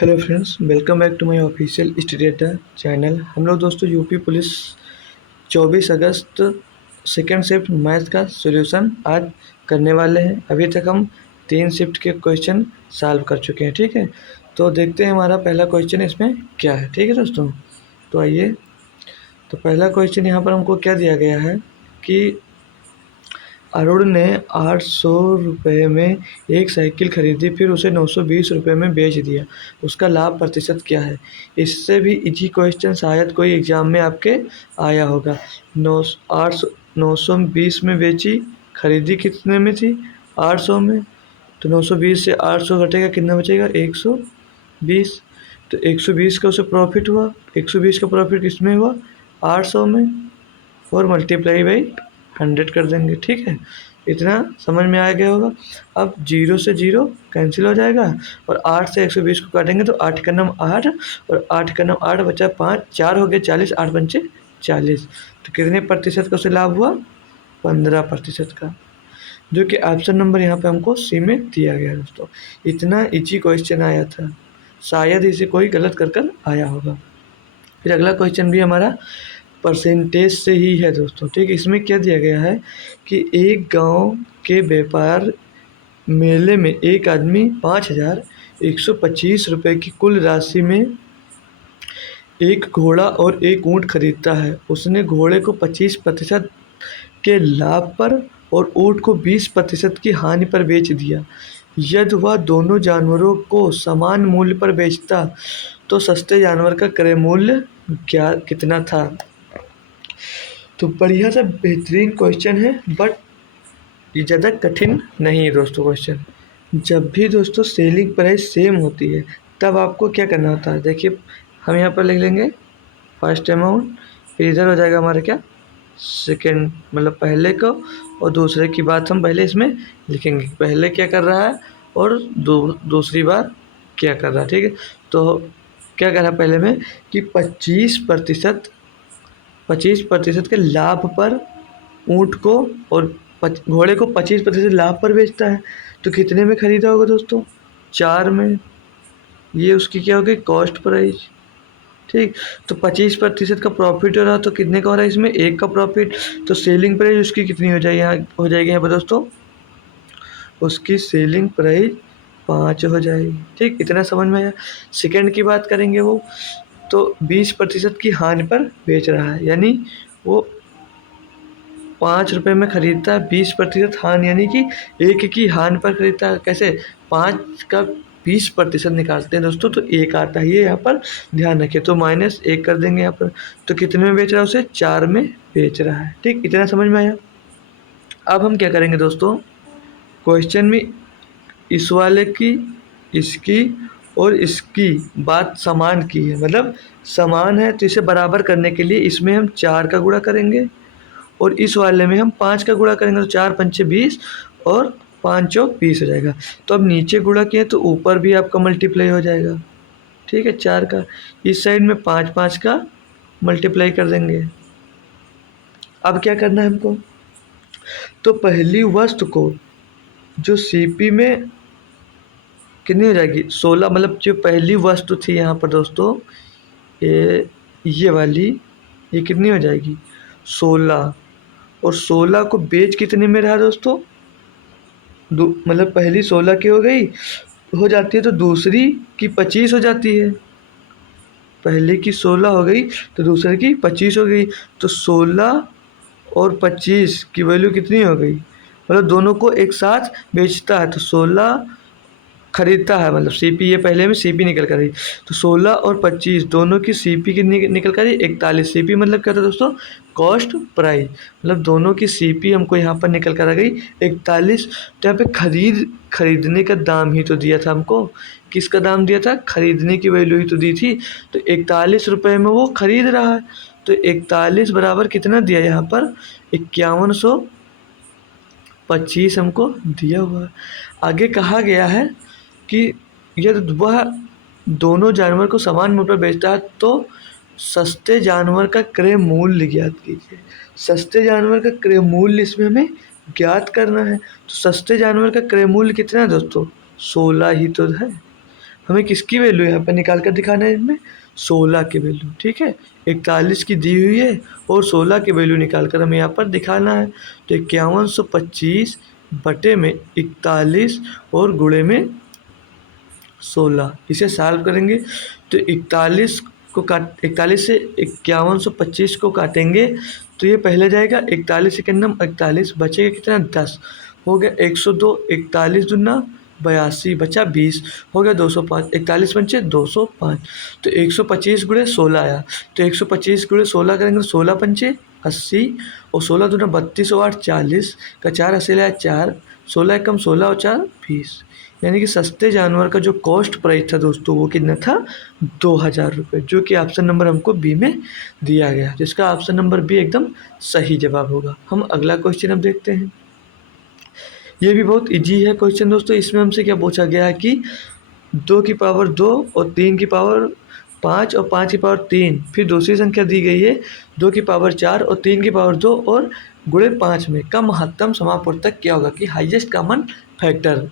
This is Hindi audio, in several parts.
Hello friends, welcome back to my official study Adda channel. हम लोग दोस्तों यूपी पुलिस 24 अगस्त सेकेंड शिफ्ट मैथ का सॉल्यूशन आज करने वाले हैं। अभी तक हम 3 शिफ्ट के क्वेश्चन सॉल्व कर चुके हैं। ठीक है, तो देखते हैं हमारा पहला क्वेश्चन इसमें क्या है। ठीक है दोस्तों, तो आइए। तो पहला क्वेश्चन यहाँ पर हमको क्या दिया गया है कि अरुण ने 800 रुपये में एक साइकिल खरीदी, फिर उसे 920 रुपये में बेच दिया। उसका लाभ प्रतिशत क्या है? इससे भी इजी क्वेश्चन शायद कोई एग्जाम में आपके आया होगा। 920 में बेची, खरीदी कितने में थी? 800 में। तो 920 से 800 घटेगा, कितना बचेगा? 120। तो 120 का उसे प्रॉफिट हुआ। 120 का प्रॉफिट किस में हुआ? 800 में। और मल्टीप्लाई बाई 100 कर देंगे। ठीक है, इतना समझ में आ गया होगा। अब 0 से 0 कैंसिल हो जाएगा और 8 से 120 को काटेंगे तो 8 का नाम 8 और 8 का नाम 8 बचा 5, 4 हो गया 40, 8 पंचे 40। तो कितने प्रतिशत का उसे लाभ हुआ? 15% का, जो कि ऑप्शन नंबर यहाँ पे हमको सी में दिया गया है दोस्तों। इतना इजी क्वेश्चन आया था, शायद इसे कोई गलत कर आया होगा। फिर अगला क्वेश्चन भी हमारा परसेंटेज से ही है दोस्तों। ठीक, इसमें क्या दिया गया है कि एक गांव के व्यापार मेले में एक आदमी 5,125 रुपये की कुल राशि में एक घोड़ा और एक ऊंट खरीदता है। उसने घोड़े को 25% के लाभ पर और ऊंट को 20% की हानि पर बेच दिया। यदि वह दोनों जानवरों को समान मूल्य पर बेचता तो सस्ते जानवर का क्रय मूल्य क्या कितना था? तो बढ़िया सा बेहतरीन क्वेश्चन है, बट ये ज़्यादा कठिन नहीं है दोस्तों क्वेश्चन। जब भी दोस्तों सेलिंग प्राइस सेम होती है तब आपको क्या करना होता है? देखिए, हम यहाँ पर लिख लेंगे फर्स्ट अमाउंट, फिर इधर हो जाएगा हमारा क्या, सेकेंड, मतलब पहले को और दूसरे की बात हम पहले इसमें लिखेंगे, पहले क्या कर रहा है और दूसरी बार क्या कर रहा है। ठीक है, तो क्या कर रहा है पहले में कि 25% के लाभ पर ऊँट को और घोड़े को 25% लाभ पर बेचता है। तो कितने में ख़रीदा होगा दोस्तों? 4 में। ये उसकी क्या होगी? Cost price. ठीक, तो 25% का प्रॉफिट हो रहा तो कितने का हो रहा है इसमें? 1 का प्रॉफिट। तो सेलिंग प्राइस उसकी कितनी हो जाएगी यहाँ पर दोस्तों? उसकी सेलिंग प्राइस 5 हो जाएगी। ठीक, इतना समझ में आया। सेकेंड की बात करेंगे, वो तो 20% की हानि पर बेच रहा है, यानी वो 5 रुपये में ख़रीदता है, 20% हानि, यानी कि 1 की हानि पर ख़रीदता है। कैसे? 5 का 20% निकालते हैं दोस्तों तो 1 आता है, ये यहाँ पर ध्यान रखिए। तो -1 कर देंगे यहाँ पर। तो कितने में बेच रहा है? उसे 4 में बेच रहा है। ठीक, इतना समझ में आया। अब हम क्या करेंगे दोस्तों, क्वेश्चन में इस वाले की, इसकी और इसकी बात समान की है, मतलब समान है, तो इसे बराबर करने के लिए इसमें हम 4 का गुणा करेंगे और इस वाले में हम 5 का गुणा करेंगे। तो 4 पंचे 20 और 5 चौक 20 हो जाएगा। तो अब नीचे गुणा किए तो ऊपर भी आपका मल्टीप्लाई हो जाएगा। ठीक है, 4 का इस साइड में 5 का मल्टीप्लाई कर देंगे। अब क्या करना है हमको, तो पहली वस्तु को जो सीपी में कितनी हो जाएगी? 16, मतलब जो पहली वस्तु थी यहाँ पर दोस्तों, ये वाली, ये कितनी हो जाएगी? 16। और 16 को बेच कितने में रहा दोस्तों? मतलब पहली 16 की हो गई, हो जाती है तो दूसरी की 25 हो जाती है। पहले की 16 हो गई तो दूसरे की 25 हो गई। तो 16 और 25 की वैल्यू कितनी हो गई? मतलब दोनों को एक साथ बेचता है तो 16 खरीदता है, मतलब सीपी, ये पहले में सीपी निकल कर आई। तो 16 और 25 दोनों की सीपी कितनी निकल कर आई? 41। सीपी मतलब क्या था दोस्तों? Cost price. मतलब दोनों की सीपी हमको यहाँ पर निकल कर आ गई 41। तो यहाँ पे खरीदने का दाम ही तो दिया था हमको। किसका दाम दिया था? खरीदने की वैल्यू ही तो दी थी। तो 41 रुपये में वो खरीद रहा है। तो 41 बराबर कितना दिया यहाँ पर? 5125 हमको दिया हुआ है। आगे कहा गया है कि यदि वह दोनों जानवर को समान मूल्य पर बेचता है तो सस्ते जानवर का क्रय मूल्य ज्ञात कीजिए। सस्ते जानवर का क्रय मूल्य इसमें हमें ज्ञात करना है। तो सस्ते जानवर का क्रय मूल्य कितना है दोस्तों? 16 ही तो है। हमें किसकी वैल्यू यहाँ पर निकाल कर दिखाना है, इसमें 16 की वैल्यू। ठीक है, 41 की दी हुई है और 16 की वैल्यू निकाल कर हमें यहाँ पर दिखाना है। तो 5125 बटे में 41 और गुणे में 16, इसे सॉल्व करेंगे तो 41 से 5125 को काटेंगे तो ये पहले जाएगा 41 सेकंड 41, बचेगा कितना 10, हो गया 102, 41 दूना 82, बचा 20, हो गया 205, 41 पंचे 205, तो 125 गुणे 16 आया। तो 125 गुणे 16 करेंगे तो 16 पंचे 80 और 16 दूना 32 और 8 40 का 4 80 लाया 4, 16 कम 16 और 4 20, यानी कि सस्ते जानवर का जो कॉस्ट प्राइस था दोस्तों वो कितना था 2000 रुपये, जो कि ऑप्शन नंबर हमको बी में दिया गया, जिसका ऑप्शन नंबर बी एकदम सही जवाब होगा। हम अगला क्वेश्चन अब देखते हैं। ये भी बहुत इजी है क्वेश्चन दोस्तों। इसमें हमसे क्या पूछा गया है कि 2 की पावर 2 और 3 की पावर 5 और 5 की पावर 3, फिर दूसरी संख्या दी गई है 2 की पावर 4 और 3 की पावर 2 और गुणे 5 में का महत्तम समापूर्तक क्या होगा, कि हाईएस्ट कॉमन फैक्टर।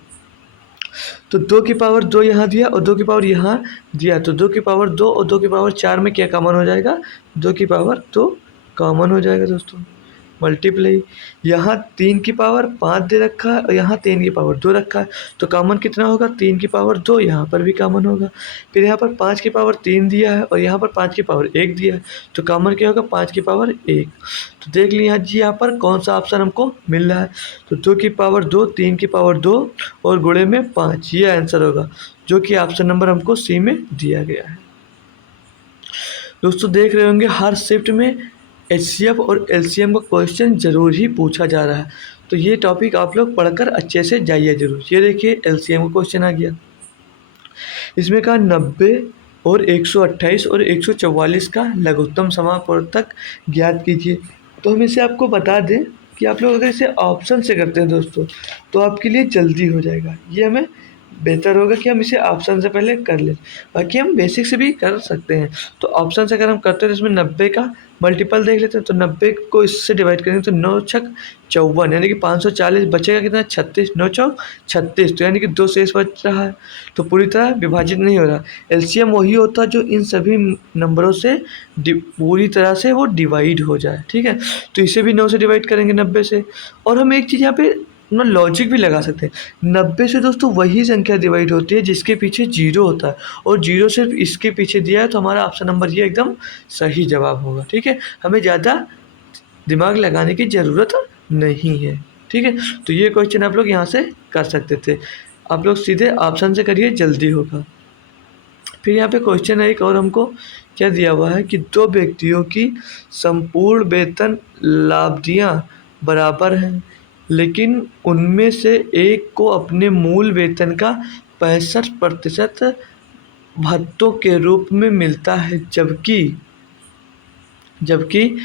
तो 2 की पावर 2 यहाँ दिया और 2 की पावर यहाँ दिया, तो 2 की पावर 2 और 2 की पावर 4 में क्या कॉमन हो जाएगा, 2 की पावर 2 कॉमन हो जाएगा दोस्तों, मल्टीप्लाई। यहाँ 3 की पावर 5 दे रखा है और यहाँ 3 की पावर 2 रखा है, तो कॉमन कितना होगा 3 की पावर 2, यहाँ पर भी कॉमन होगा। फिर यहाँ पर 5 की पावर 3 दिया है और यहाँ पर 5 की पावर 1 दिया है, तो कॉमन क्या होगा 5 की पावर 1। तो देख लिया जी यहाँ पर कौन सा ऑप्शन हमको मिल रहा है, तो 2 की पावर 2, 3 की पावर 2 और गुणे में 5, ये आंसर होगा, जो कि ऑप्शन नंबर हमको सी में दिया गया है। दोस्तों देख रहे होंगे हर शिफ्ट में एचसीएफ और एलसीएम का क्वेश्चन ज़रूर ही पूछा जा रहा है, तो ये टॉपिक आप लोग पढ़कर अच्छे से जाइए ज़रूर। ये देखिए एलसीएम का क्वेश्चन आ गया, इसमें कहा 90 और 128 और 144 का लघुत्तम समापूर्तक ज्ञात कीजिए। तो हम इसे आपको बता दें कि आप लोग अगर इसे ऑप्शन से करते हैं दोस्तों तो आपके लिए जल्दी हो जाएगा, ये हमें बेहतर होगा कि हम इसे ऑप्शन से पहले कर लें, बाकी हम बेसिक से भी कर सकते हैं। तो ऑप्शन से अगर हम करते हैं तो इसमें 90 का मल्टीपल देख लेते हैं, तो 90 को इससे डिवाइड करेंगे तो 9 छक 54, यानी कि 540, बचेगा कितना 36, 9 चौक 36, तो यानी कि 2 शेष बच रहा है, तो पूरी तरह विभाजित नहीं हो रहा। एलसीएम वही होता है जो इन सभी नंबरों से पूरी तरह से वो डिवाइड हो जाए, ठीक है। तो इसे भी 9 से डिवाइड करेंगे 90 से, और हम एक चीज़ यहाँ पे ना लॉजिक भी लगा सकते हैं। 90 से दोस्तों वही संख्या डिवाइड होती है जिसके पीछे 0 होता है, और 0 सिर्फ इसके पीछे दिया है, तो हमारा ऑप्शन नंबर ये एकदम सही जवाब होगा, ठीक है। हमें ज़्यादा दिमाग लगाने की ज़रूरत नहीं है, ठीक है। तो ये क्वेश्चन आप लोग यहाँ से कर सकते थे, आप लोग सीधे ऑप्शन से करिए, जल्दी होगा। फिर यहाँ पे क्वेश्चन है एक और, हमको क्या दिया हुआ है कि 2 व्यक्तियों की संपूर्ण वेतन लाभदियाँ बराबर हैं, लेकिन उनमें से एक को अपने मूल वेतन का 65% भत्तों के रूप में मिलता है, जबकि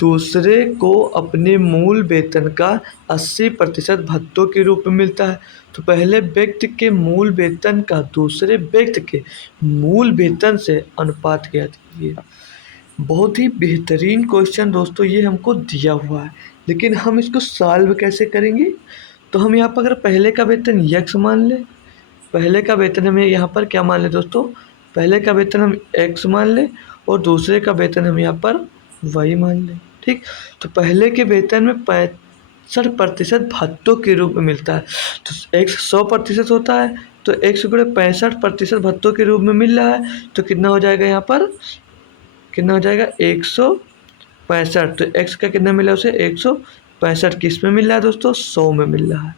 दूसरे को अपने मूल वेतन का 80% भत्तों के रूप में मिलता है। तो पहले व्यक्ति के मूल वेतन का दूसरे व्यक्ति के मूल वेतन से अनुपात ज्ञात कीजिए। बहुत ही बेहतरीन क्वेश्चन दोस्तों ये हमको दिया हुआ है, लेकिन हम इसको सॉल्व कैसे करेंगे। तो हम यहाँ पर अगर पहले का वेतन x मान लें, पहले का वेतन हमें यहाँ पर क्या मान लें दोस्तों, पहले का वेतन हम x मान लें और दूसरे का वेतन हम यहाँ पर y मान लें, ठीक। तो पहले के वेतन में 65% भत्तों के रूप में मिलता है, तो x 100% होता है, तो x गुणे 65% भत्तों के रूप में मिल रहा है, तो कितना हो जाएगा यहाँ पर, कितना हो जाएगा 165। तो x का कितना मिला उसे 165, किस में मिल रहा है दोस्तों 100 में मिल रहा है।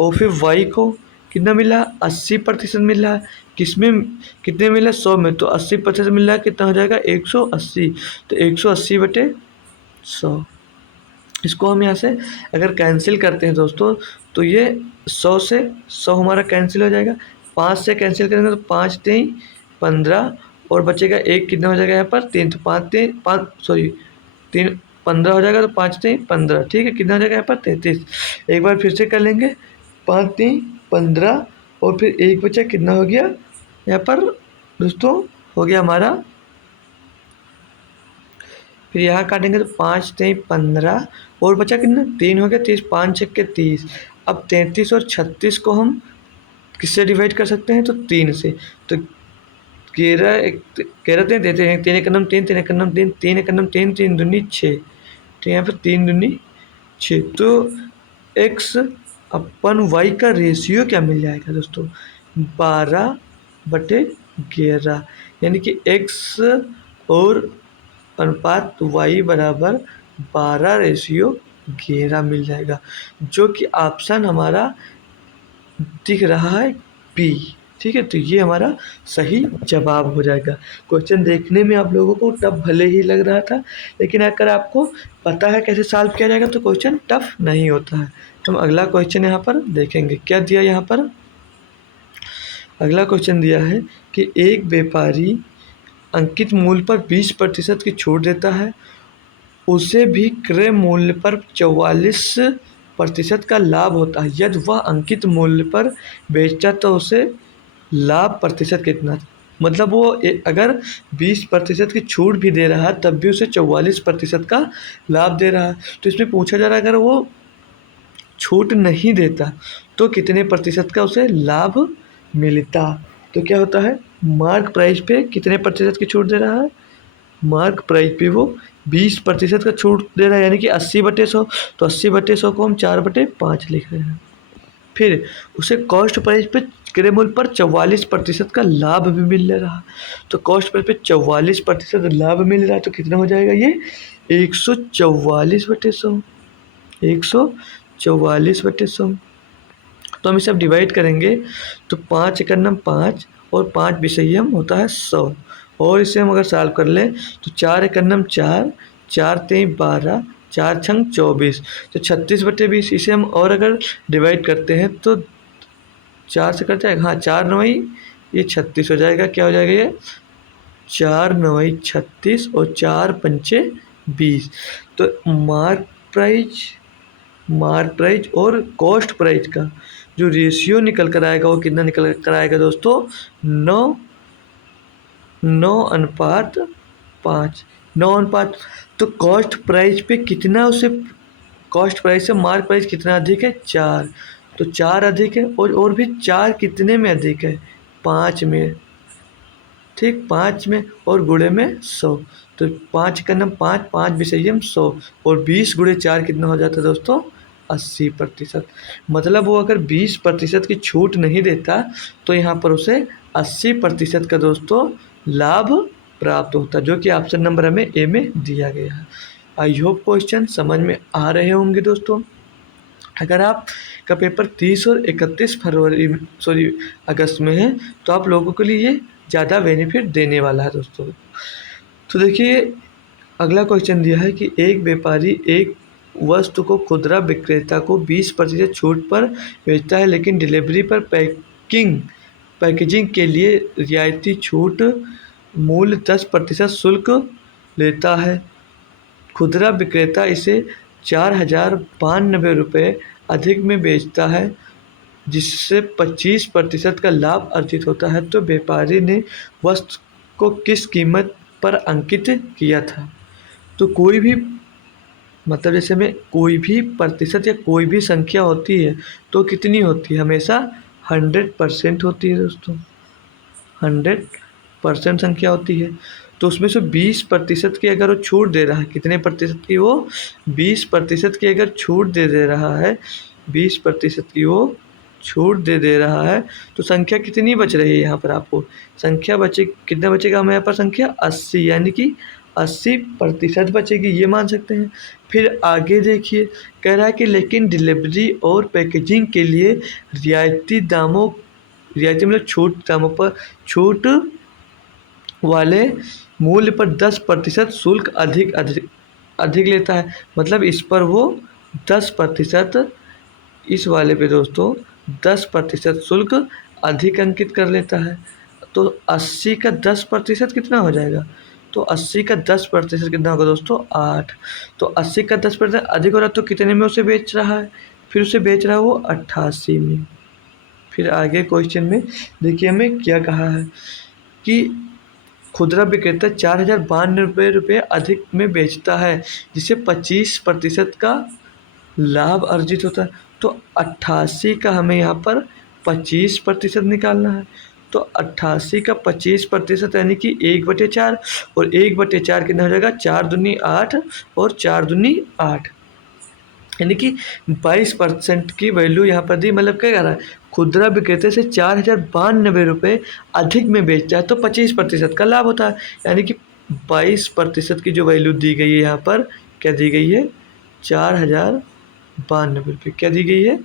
और फिर y को कितना मिला 80% मिल रहा है, किस में कितने मिला 100 में, तो 80% मिल रहा है, कितना हो जाएगा 180, तो 180 बटे 100। इसको हम यहाँ से अगर कैंसिल करते हैं दोस्तों तो ये 100 से 100 हमारा कैंसिल हो जाएगा, 5 से कैंसिल करेंगे तो 5 3 15 और बचेगा एक, कितना हो जाएगा यहाँ पर 3, तो 3 15 हो जाएगा, तो 5 3 15, ठीक है। कितना हो जाएगा यहाँ पर 33। एक बार फिर से कर लेंगे, 5 3 15 और फिर एक बचा, कितना हो गया यहाँ पर दोस्तों, हो गया हमारा, फिर यहाँ काटेंगे तो 5 3 15 और बचा कितना 3 हो गया 30, 5 6 के 30। अब 33 और 36 को हम किससे डिवाइड कर सकते हैं? तो 3 से। तो 11 11 3 देते हैं, 3 एक नम 3, 3 एक नम 3, 3 एक नम 3, 3 दूनी 6। तो यहाँ पर 3 दूनी 6। तो x अपन y का रेशियो क्या मिल जाएगा दोस्तों? 12/11, यानी कि x और अनुपात y बराबर 12/11 मिल जाएगा, जो कि ऑप्शन हमारा दिख रहा है बी। ठीक है, तो ये हमारा सही जवाब हो जाएगा। क्वेश्चन देखने में आप लोगों को टफ भले ही लग रहा था, लेकिन अगर आपको पता है कैसे सॉल्व किया जाएगा तो क्वेश्चन टफ नहीं होता है। हम अगला क्वेश्चन यहाँ पर देखेंगे। क्या दिया यहाँ पर? अगला क्वेश्चन दिया है कि एक व्यापारी अंकित मूल्य पर 20% की छूट देता है, उसे भी क्रय मूल्य पर 44% का लाभ होता है। यदि वह अंकित मूल्य पर बेचता तो उसे लाभ प्रतिशत कितना था? मतलब वो अगर 20% की छूट भी दे रहा है तब भी उसे 44% का लाभ दे रहा है। तो इसमें पूछा जा रहा है अगर वो छूट नहीं देता तो कितने प्रतिशत का उसे लाभ मिलता? तो क्या होता है, मार्क प्राइस पे कितने प्रतिशत की छूट दे रहा है? मार्क प्राइस पे वो 20% का छूट दे रहा है, यानी कि 80/100। तो 80/100 को हम 4/5 लिख रहे हैं। फिर उसे कॉस्ट प्राइस पे क्रय मूल्य पर 44% का लाभ भी मिल रहा। तो कॉस्ट प्राइस पे 44% लाभ मिल रहा है, तो कितना हो जाएगा ये? 144/100। 144/100। तो हम इसे अब डिवाइड करेंगे तो 5 एकम 5 और 5 विषयम होता है 100। और इसे हम अगर सॉल्व कर लें तो 4 एकम 4, 4 3 12, 4 छंग 24, तो 36/20। इसे हम और अगर डिवाइड करते हैं तो 4 से करते हैं, हाँ 4 9 ये 36 हो जाएगा। क्या हो जाएगा ये? 4 9 36 और 4 पंचे 20। तो मार्क प्राइस और कॉस्ट प्राइस का जो रेशियो निकल कर आएगा वो कितना निकल कर आएगा दोस्तों? 9:5। 9:5। तो कॉस्ट प्राइस पे कितना उसे, कॉस्ट प्राइस से मार्क प्राइस कितना अधिक है? 4। तो 4 अधिक है, और भी 4 कितने में अधिक है? 5 में। ठीक, 5 में और गुणे में 100। तो 5 का नाम 5, 5 विषयम 100 और 20 गुणे 4 कितना हो जाता है दोस्तों? 80%। मतलब वो अगर 20% की छूट नहीं देता तो यहाँ पर उसे 80% का दोस्तों लाभ प्राप्त होता, जो कि ऑप्शन नंबर हमें ए में दिया गया है। आई होप क्वेश्चन समझ में आ रहे होंगे दोस्तों। अगर आप का पेपर 30 और 31 फरवरी अगस्त में है तो आप लोगों के लिए ये ज़्यादा बेनिफिट देने वाला है दोस्तों। तो देखिए अगला क्वेश्चन दिया है कि एक व्यापारी एक वस्तु को खुदरा विक्रेता को 20% छूट पर बेचता है, लेकिन डिलीवरी पर पैकेजिंग के लिए रियायती छूट मूल्य 10% शुल्क लेता है। खुदरा विक्रेता इसे 4,092 रुपये अधिक में बेचता है, जिससे 25% का लाभ अर्जित होता है। तो व्यापारी ने वस्तु को किस कीमत पर अंकित किया था? तो कोई भी मतलब जैसे में कोई भी प्रतिशत या कोई भी संख्या होती है तो कितनी होती है? हमेशा 100% होती है दोस्तों। 100% संख्या होती है। तो उसमें से 20% की अगर वो छूट दे रहा है, कितने प्रतिशत की? वो 20% की अगर छूट दे रहा है, 20% की वो छूट दे रहा है, तो संख्या कितनी बच रही है यहाँ पर आपको? संख्या बचे, कितना बचेगा हमें यहाँ पर? संख्या 80, यानी कि 80% बचेगी, ये मान सकते हैं। फिर आगे देखिए, कह रहा है कि लेकिन डिलीवरी और पैकेजिंग के लिए रियायती मतलब छूट दामों पर, छूट वाले मूल्य पर 10% शुल्क अधिक लेता है। मतलब इस पर वो 10%, इस वाले पे दोस्तों 10% शुल्क अधिक अंकित कर लेता है। तो 80 का 10% कितना हो जाएगा? तो 80 का 10% कितना होगा दोस्तों? 8। तो 80 का 10% अधिक हो रहा है तो कितने में उसे बेच रहा है? फिर उसे बेच रहा है वो 88 में। फिर आगे क्वेश्चन में देखिए हमें क्या कहा है कि खुदरा विक्रेता 4,092 रुपये अधिक में बेचता है, जिससे 25% का लाभ अर्जित होता है। तो 88 का हमें यहाँ पर 25% निकालना है। तो 88 का 25% यानी कि 1/4, और 1/4 कितना हो जाएगा, 4 दूनी 8 और 4 दूनी 8, यानी कि 22% की वैल्यू यहाँ पर दी। मतलब क्या कह रहा है, खुदरा विक्रेता से 4,092 अधिक में बेचता है तो 25% का लाभ होता है, यानी कि 22% की जो वैल्यू दी गई है यहाँ पर, क्या दी गई है, 4,092 क्या दी गई है,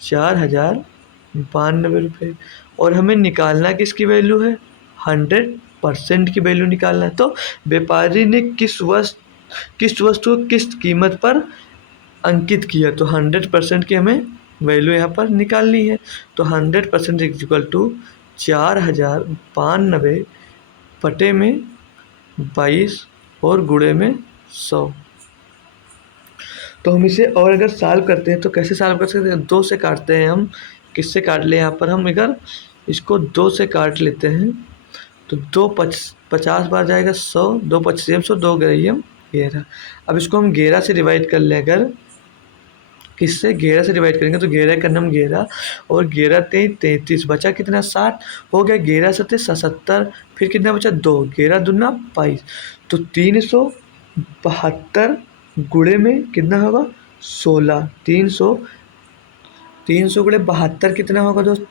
4,092। और हमें निकालना किसकी वैल्यू है, 100% की वैल्यू निकालना है। तो व्यापारी ने किस वस्तु को किस कीमत पर अंकित किया, तो 100% की हमें वैल्यू यहाँ पर निकालनी है। तो 100% इक्वल टू 4,092 बटे में 22 और गुणे में 100। तो हम इसे और अगर सॉल्व करते हैं तो कैसे सॉल्व कर सकते हैं, 2 से काटते हैं हम। किससे काट लें, यहाँ पर हम अगर इसको 2 से काट लेते हैं तो 50 बार जाएगा 100, 2 25 100, 2 गई हम 11। अब इसको हम 11 से डिवाइड कर लें, अगर किससे, 11 से डिवाइड करेंगे तो 11 का नाम 11 और 11 तेईस 33, बचा कितना 60, हो गया 11 सत्ते 77, फिर कितना बचा 2, 11 दूना 22, तो 372 गुणे में कितना होगा 16, 300 गुणे 72 कितना होगा दोस्त,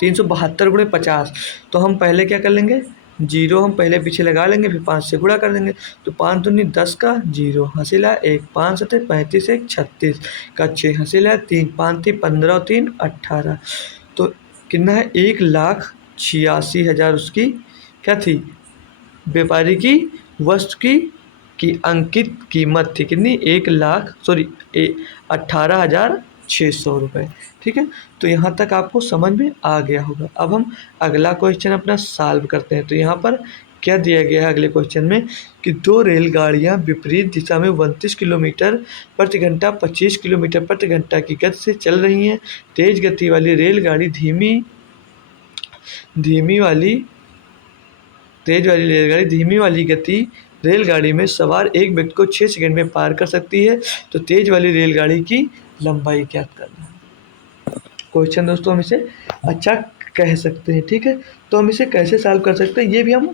372 गुणे 50। तो हम पहले क्या कर लेंगे, जीरो हम पहले पीछे लगा लेंगे, फिर 5 से गुणा कर देंगे। तो 5 दूनी 10 का जीरो, हंसीला 1, 5 सत्ते 35, 1 36 का 6, हंसीला 3, 5 3 15 और 3 18। तो कितना है, 1,86,000 उसकी क्या थी, व्यापारी की वस्तु की अंकित कीमत थी। कितनी, 18,600 रुपये। ठीक है, तो यहाँ तक आपको समझ में आ गया होगा। अब हम अगला क्वेश्चन अपना सॉल्व करते हैं। तो यहाँ पर क्या दिया गया है अगले क्वेश्चन में, कि 2 रेलगाड़ियाँ विपरीत दिशा में 29 किलोमीटर प्रति घंटा 25 किलोमीटर प्रति घंटा की गति से चल रही हैं। तेज गति वाली रेलगाड़ी धीमी वाली गति रेलगाड़ी में सवार एक व्यक्ति को 6 सेकंड में पार कर सकती है। तो तेज वाली रेलगाड़ी की लंबाई ज्ञात करना है। क्वेश्चन दोस्तों हम इसे अच्छा कह सकते हैं। ठीक है, तो हम इसे कैसे सॉल्व कर सकते हैं, ये भी हम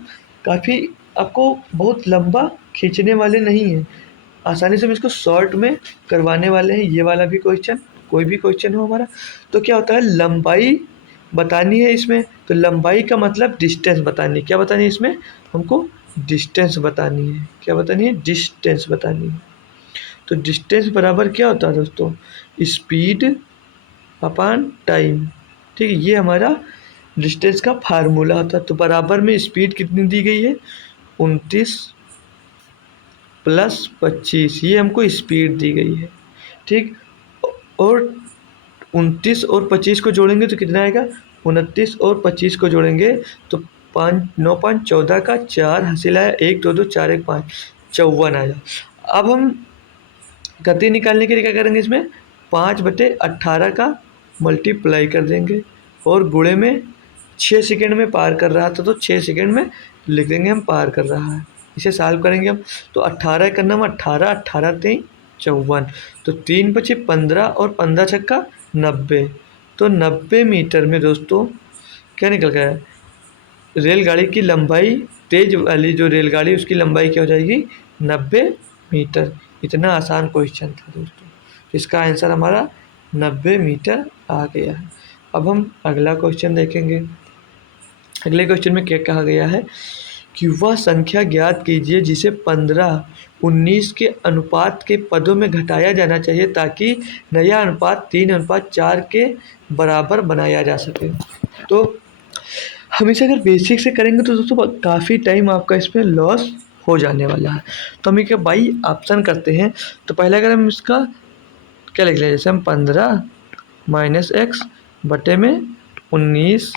काफ़ी आपको बहुत लंबा खींचने वाले नहीं हैं, आसानी से हम इसको शॉर्ट में करवाने वाले हैं। ये वाला भी क्वेश्चन, कोई भी क्वेश्चन हो हमारा, तो क्या होता है, लंबाई बतानी है इसमें। तो लंबाई का मतलब डिस्टेंस बतानी है। क्या बतानी है इसमें हमको, डिस्टेंस बतानी है। क्या बतानी है, डिस्टेंस बतानी है। तो डिस्टेंस बराबर क्या होता है दोस्तों, स्पीड अपॉन टाइम। ठीक है, ये हमारा डिस्टेंस का फार्मूला होता है। तो बराबर में स्पीड कितनी दी गई है, 29 + 25, ये हमको स्पीड दी गई है। ठीक, और 29 और 25 को जोड़ेंगे तो कितना आएगा, 29 और 25 को जोड़ेंगे तो 5 9 5 14 का 4, हासिल आया 1 2 2 4 1 5, 54 आया। अब हम गति निकालने के लिए क्या करेंगे, इसमें 5/18 का मल्टीप्लाई कर देंगे और गुणे में 6 सेकंड में पार कर रहा था तो 6 सेकंड में लिख देंगे हम पार कर रहा है। इसे सॉल्व करेंगे हम, तो 18 का नाम 18, 18 3 54, तो 3 × 5 = 15 और 15 छक्का 90। तो 90 मीटर में दोस्तों क्या निकल गया है, रेलगाड़ी की लंबाई, तेज वाली जो रेलगाड़ी उसकी लंबाई क्या हो जाएगी, 90 मीटर। इतना आसान क्वेश्चन था दोस्तों, इसका आंसर हमारा 90 मीटर आ गया है। अब हम अगला क्वेश्चन देखेंगे। अगले क्वेश्चन में क्या कहा गया है कि वह संख्या ज्ञात कीजिए जिसे 15:19 के अनुपात के पदों में घटाया जाना चाहिए ताकि नया अनुपात 3:4 के बराबर बनाया जा सके। तो हम इसे अगर बेसिक से करेंगे तो दोस्तों काफ़ी टाइम आपका इसमें लॉस हो जाने वाला है। तो हम एक बाई ऑप्शन करते हैं। तो पहले अगर हम इसका क्या लिख लें, जैसे हम 15 - x बटे में 19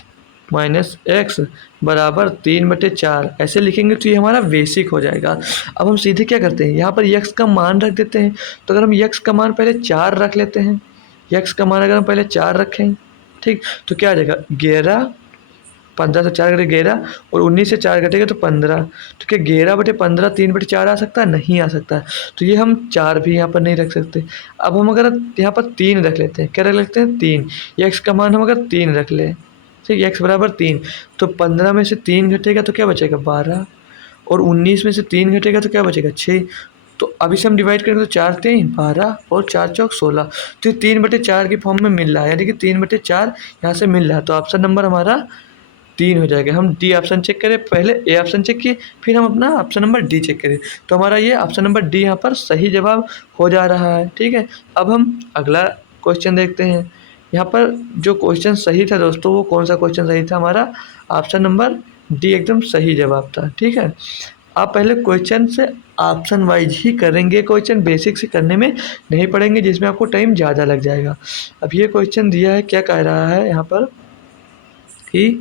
- x बराबर 3/4 ऐसे लिखेंगे तो ये हमारा बेसिक हो जाएगा। अब हम सीधे क्या करते हैं, यहाँ पर x का मान रख देते हैं। तो अगर हम x का मान पहले 4 रख लेते हैं, x का मान अगर हम पहले 4 रखें, ठीक, तो क्या आ जाएगा 11 15 से 4 घटे 11 और 19 से 4 घटेगा तो 15। तो क्या 11/15 3/4 आ सकता है? नहीं आ सकता है। तो ये हम 4 भी यहाँ पर नहीं रख सकते। अब हम अगर यहाँ पर 3 रख लेते हैं, क्या रख लेते हैं? 3। एक्स का मान हम अगर 3 रख लें, ठीक, एक्स बराबर 3, तो 15 में से 3 घटेगा तो क्या बचेगा? 12। और 19 में से 3 घटेगा तो क्या बचेगा? 6। तो अब इसे हम डिवाइड करेंगे तो 4 3 12 और 4 चौक 16। तो ये 3/4 की फॉर्म में मिल रहा है, यानी कि 3/4 यहाँ से मिल रहा है। तो ऑप्शन नंबर हमारा 3 हो जाएगा। हम डी ऑप्शन चेक करें, पहले ए ऑप्शन चेक किए, फिर हम अपना ऑप्शन नंबर डी चेक करें, तो हमारा ये ऑप्शन नंबर डी यहाँ पर सही जवाब हो जा रहा है। ठीक है, अब हम अगला क्वेश्चन देखते हैं। यहाँ पर जो क्वेश्चन सही था दोस्तों, वो कौन सा क्वेश्चन सही था? हमारा ऑप्शन नंबर डी एकदम सही जवाब था। ठीक है, आप पहले क्वेश्चन से ऑप्शन वाइज ही करेंगे, क्वेश्चन बेसिक से करने में नहीं पड़ेंगे, जिसमें आपको टाइम ज़्यादा लग जाएगा। अब ये क्वेश्चन दिया है, क्या कह रहा है यहाँ पर कि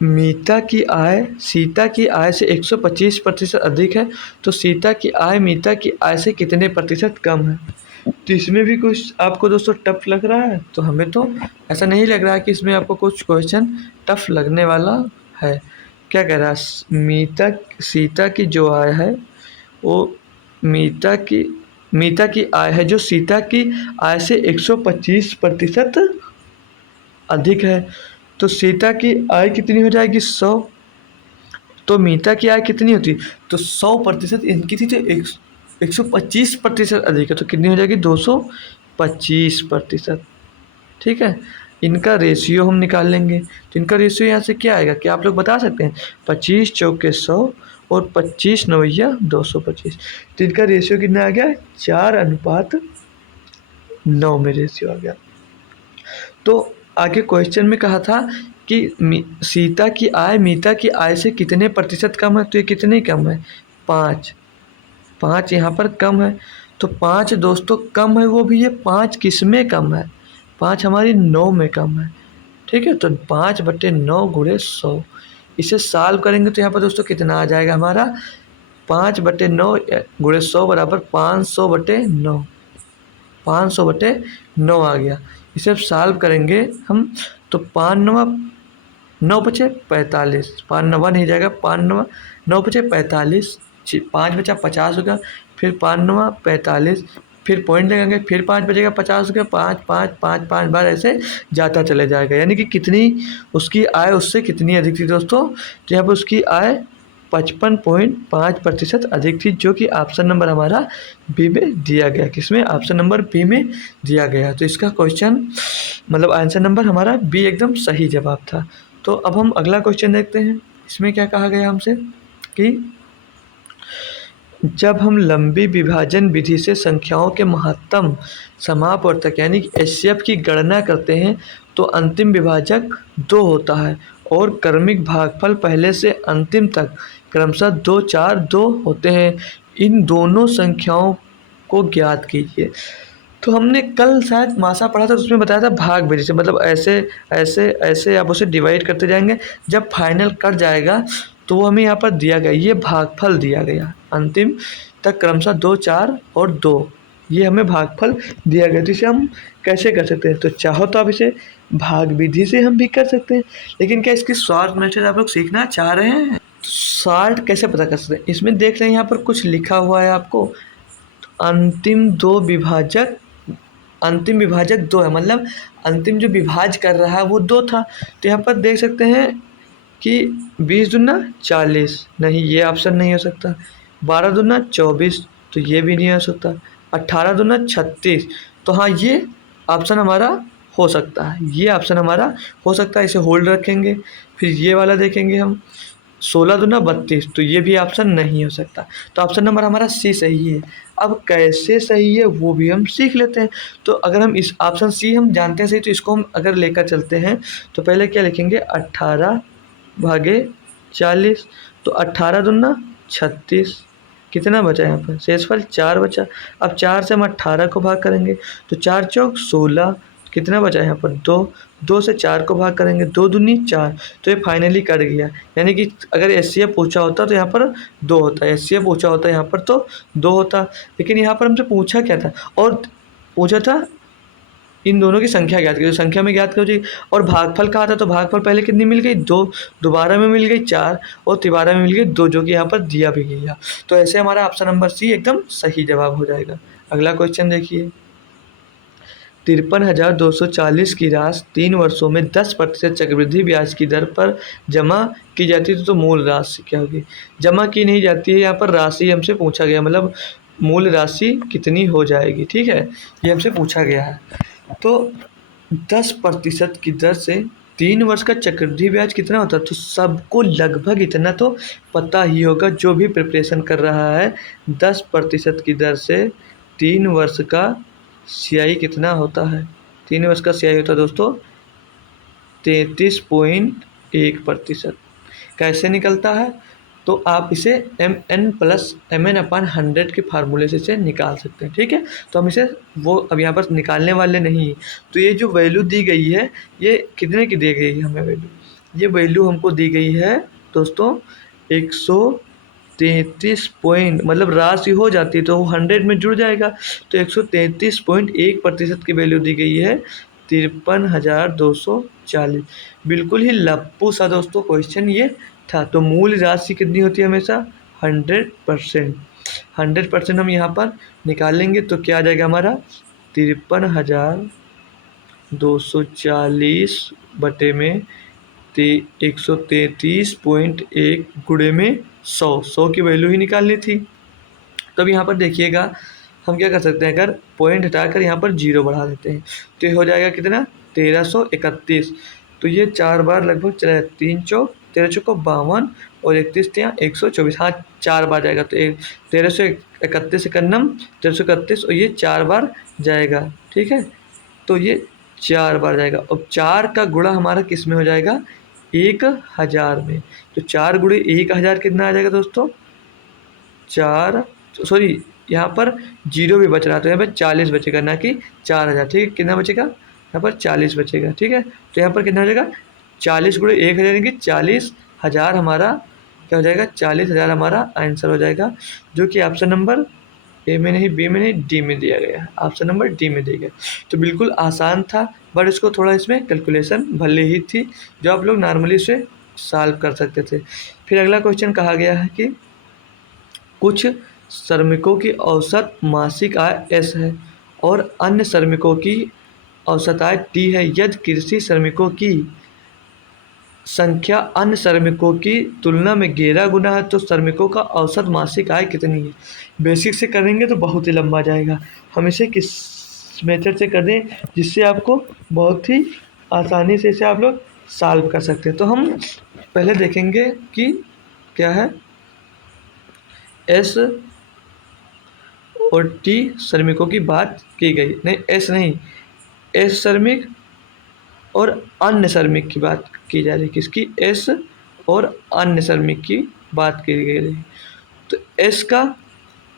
मीता की आय सीता की आय से 125% अधिक है, तो सीता की आय मीता की आय से कितने प्रतिशत कम है? तो इसमें भी कुछ आपको दोस्तों टफ लग रहा है, तो हमें तो ऐसा नहीं लग रहा है कि इसमें आपको कुछ क्वेश्चन टफ लगने वाला है। क्या कह रहा है? मीता सीता की जो आय है वो मीता की आय है जो सीता की आय से 125% अधिक है। तो सीता की आय कितनी हो जाएगी? 100। तो मीता की आय कितनी होती? तो 100% इनकी थी, तो 125% अधिक है, तो कितनी हो जाएगी? 225%। ठीक है, इनका रेशियो हम निकाल लेंगे। तो इनका रेशियो यहाँ से क्या आएगा, क्या आप लोग बता सकते हैं? 25 चौके 100 और 25 नवैया 225। तो इनका रेशियो कितना आ गया? 4:9 में रेशियो आ गया। तो आगे क्वेश्चन में कहा था कि सीता की आय मीता की आय से कितने प्रतिशत कम है, तो ये कितनी कम है? 5। 5 यहाँ पर कम है, तो 5 दोस्तों कम है, वो भी ये 5 किस में कम है? 5 हमारी 9 में कम है। ठीक है, तो 5/9 गुणे 100, इसे सॉल्व करेंगे तो यहाँ पर दोस्तों कितना आ जाएगा हमारा? 5/9 गुणे 100 बराबर 500/9, 500/9 आ गया। इसे अब सॉल्व करेंगे हम, तो 5×9=45, 5×9 नहीं जाएगा, 5×9=45, 5 बचा 50 हो गया, फिर 5×9=45, फिर पॉइंट लगाएंगे, फिर 5 बचेगा, 50 हो गया, 5 5 5 5 बार ऐसे जाता चले जाएगा। यानी कि कितनी उसकी आय उससे कितनी अधिक थी दोस्तों? तो यहाँ पर उसकी आय 55.5% अधिक थी, जो कि ऑप्शन नंबर हमारा बी में दिया गया। किसमें? ऑप्शन नंबर बी में दिया गया। तो इसका क्वेश्चन मतलब आंसर नंबर हमारा बी एकदम सही जवाब था। तो अब हम अगला क्वेश्चन देखते हैं। इसमें क्या कहा गया हमसे कि जब हम लंबी विभाजन विधि से संख्याओं के महत्तम समापवर्तक यानी कि एचसीएफ की गणना करते हैं, तो अंतिम विभाजक 2 होता है और क्रमिक भागफल पहले से अंतिम तक क्रमशः 2 4 2 होते हैं। इन दोनों संख्याओं को ज्ञात कीजिए। तो हमने कल शायद मासा पढ़ा था, तो उसमें बताया था भाग विधि से, मतलब ऐसे ऐसे ऐसे आप उसे डिवाइड करते जाएंगे, जब फाइनल कट जाएगा तो वो हमें यहाँ पर दिया गया, ये भागफल दिया गया अंतिम तक क्रमशः 2 4 और 2, ये हमें भागफल दिया गया। तो इसे हम कैसे कर सकते हैं? तो चाहो तो आप इसे भाग विधि से हम भी कर सकते हैं, लेकिन क्या इसकी शॉर्ट मेथड आप लोग सीखना चाह रहे हैं? शॉर्ट कैसे पता कर सकते हैं? इसमें देख रहे हैं यहाँ पर कुछ लिखा हुआ है आपको, अंतिम विभाजक 2 है, मतलब अंतिम जो विभाज कर रहा है वो 2 था। तो यहाँ पर देख सकते हैं कि 20 दूना 40, नहीं ये ऑप्शन नहीं हो सकता। 12 दूना 24, तो ये भी नहीं हो सकता। 18 दूना 36, तो हाँ ये ऑप्शन हमारा हो सकता है, ये ऑप्शन हमारा हो सकता है, इसे होल्ड रखेंगे। फिर ये वाला देखेंगे हम, 16 दूना 32, तो ये भी ऑप्शन नहीं हो सकता। तो ऑप्शन नंबर हमारा सी सही है। अब कैसे सही है वो भी हम सीख लेते हैं। तो अगर हम इस ऑप्शन सी हम जानते हैं सही, तो इसको हम अगर लेकर चलते हैं तो पहले क्या लिखेंगे? 18/40, तो 18 दूना 36, कितना बचा यहाँ पर? शेषफल 4 बचा। अब 4 से हम 18 को भाग करेंगे, तो 4 चौक 16, कितना बचा यहाँ पर? 2। 2 से 4 को भाग करेंगे, 2 दूनी 4, तो ये फाइनली कट गया। यानी कि अगर एचसीएफ पूछा होता तो यहाँ पर 2 होता, एचसीएफ पूछा होता यहाँ पर तो 2 होता, लेकिन यहाँ पर हमसे पूछा क्या था? और पूछा था इन दोनों की संख्या ज्ञात करो, संख्या में ज्ञात करो जी। और भागफल कहा था, तो भागफल पहले कितनी मिल गई, 2, दोबारा में मिल गई 4 और तिबारा में मिल गई 2, जो कि यहाँ पर दिया भी गया। तो ऐसे हमारा ऑप्शन नंबर सी एकदम सही जवाब हो जाएगा। अगला क्वेश्चन देखिए, 53,240 की राशि 3 वर्षों में 10% चक्रवृद्धि ब्याज की दर पर जमा की जाती है, तो मूल राशि क्या होगी। जमा की नहीं जाती है, यहाँ पर राशि हमसे पूछा गया, मतलब मूल राशि कितनी हो जाएगी, ठीक है, ये हमसे पूछा गया है। तो 10% की दर से 3 वर्ष का चक्रवृद्धि ब्याज कितना होता है, तो सबको लगभग इतना तो पता ही होगा जो भी प्रिपरेशन कर रहा है। 10% की दर से 3 वर्ष का CI कितना होता है, 3 वर्ष का CI होता है दोस्तों 33.1%। कैसे निकलता है, तो आप इसे mn+mn/100 के फार्मूले से इसे निकाल सकते हैं, ठीक है। तो हम इसे वो अब यहाँ पर निकालने वाले नहीं। तो ये जो वैल्यू दी गई है, ये कितने की दी गई है हमें वैल्यू, ये वैल्यू हमको दी गई है दोस्तों 133 पॉइंट, मतलब राशि हो जाती है तो 100 में जुड़ जाएगा, तो 133.1% की वैल्यू दी गई है 53,240। बिल्कुल ही लप्पू सा दोस्तों क्वेश्चन ये था। तो मूल राशि कितनी होती है हमेशा 100%। 100% हम यहाँ पर निकालेंगे तो क्या आ जाएगा हमारा 53,240 बटे में 133.1 गुणे में 100 की वैल्यू ही निकालनी थी। तो अब यहाँ पर देखिएगा हम क्या कर सकते हैं, अगर पॉइंट हटाकर यहाँ पर 0 बढ़ा देते हैं तो ये हो जाएगा कितना 1331। तो ये 4 बार लगभग चला, 3 चौक 13 चौको 52 और 31 यहाँ 124, हाँ 4 बार जाएगा। तो 1331 एकन्नम 1331 और ये 4 बार जाएगा, ठीक है। तो ये 4 बार जाएगा और 4 का गुणा हमारा किस में हो जाएगा 1000 में। तो 4 गुणे 1000 कितना आ जाएगा दोस्तों 4, सॉरी यहाँ पर 0 भी बच रहा, तो यहाँ पर 40 बचेगा ना कि 4000, ठीक है। कितना बचेगा यहाँ पर 40 बचेगा, ठीक है। तो यहाँ पर कितना हो जाएगा 40 गुणे 1000 यानी कि 40,000 हमारा क्या हो जाएगा, 40,000 हमारा आंसर हो जाएगा, जो कि ऑप्शन नंबर ए में नहीं, बी में नहीं, डी में दिया गया है। ऑप्शन नंबर डी में दिया गया। तो बिल्कुल आसान था, बट इसको थोड़ा इसमें कैलकुलेशन भले ही थी जो आप लोग नॉर्मली इसे सॉल्व कर सकते थे। फिर अगला क्वेश्चन कहा गया है कि कुछ श्रमिकों की औसत मासिक आय S है और अन्य श्रमिकों की औसत आय T है। यदि कृषि श्रमिकों की संख्या अन्य श्रमिकों की तुलना में 11 गुना है तो श्रमिकों का औसत मासिक आय कितनी है। बेसिक से करेंगे तो बहुत ही लंबा जाएगा, हम इसे किस मेथड से कर दें जिससे आपको बहुत ही आसानी से इसे आप लोग सॉल्व कर सकते हैं। तो हम पहले देखेंगे कि क्या है S और T श्रमिकों की बात की गई, नहीं S नहीं, S श्रमिक और अन्य श्रमिक की बात की जा रही है। किसकी, S और अन्य श्रमिक की बात की गई। तो S का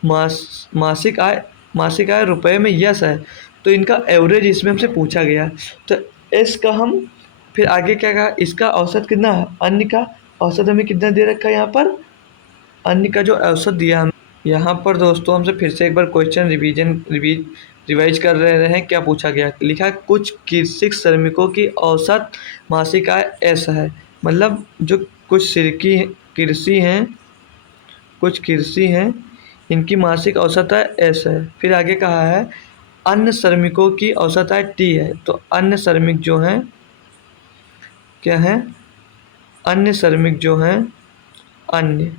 मासिक आय रुपए में यस है, तो इनका एवरेज इसमें हमसे पूछा गया। तो S का हम फिर आगे क्या कहा, इसका औसत कितना है, अन्य का औसत हमें कितना दे रखा है, यहाँ पर अन्य का जो औसत दिया हम यहाँ पर दोस्तों हमसे फिर से एक बार क्वेश्चन रिवाइज कर रहे हैं। क्या पूछा गया, लिखा है कुछ कृषि श्रमिकों की औसत मासिक आय S है, मतलब जो कुछ कृषि हैं इनकी मासिक औसत आय S है। फिर आगे कहा है अन्य श्रमिकों की औसत आय T है। तो अन्य श्रमिक जो हैं क्या हैं, अन्य श्रमिक जो हैं, अन्य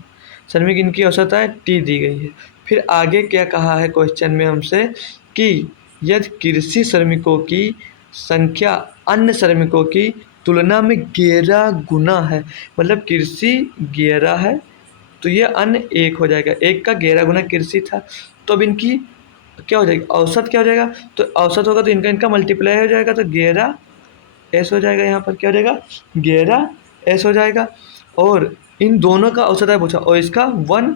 श्रमिक इनकी औसत आय T दी गई है। फिर आगे क्या कहा है क्वेश्चन में हमसे कि यदि कृषि श्रमिकों की संख्या अन्य श्रमिकों की तुलना में 11 गुना है, मतलब कृषि 11 है तो ये अन्य 1 हो जाएगा, 1 का 11 गुना कृषि था। तो अब इनकी क्या हो जाएगी, औसत क्या हो जाएगा, तो औसत होगा तो इनका मल्टीप्लाई हो जाएगा, तो 11 S हो जाएगा, यहाँ पर क्या हो जाएगा 11 S हो जाएगा। और इन दोनों का औसत है पूछा और इसका 1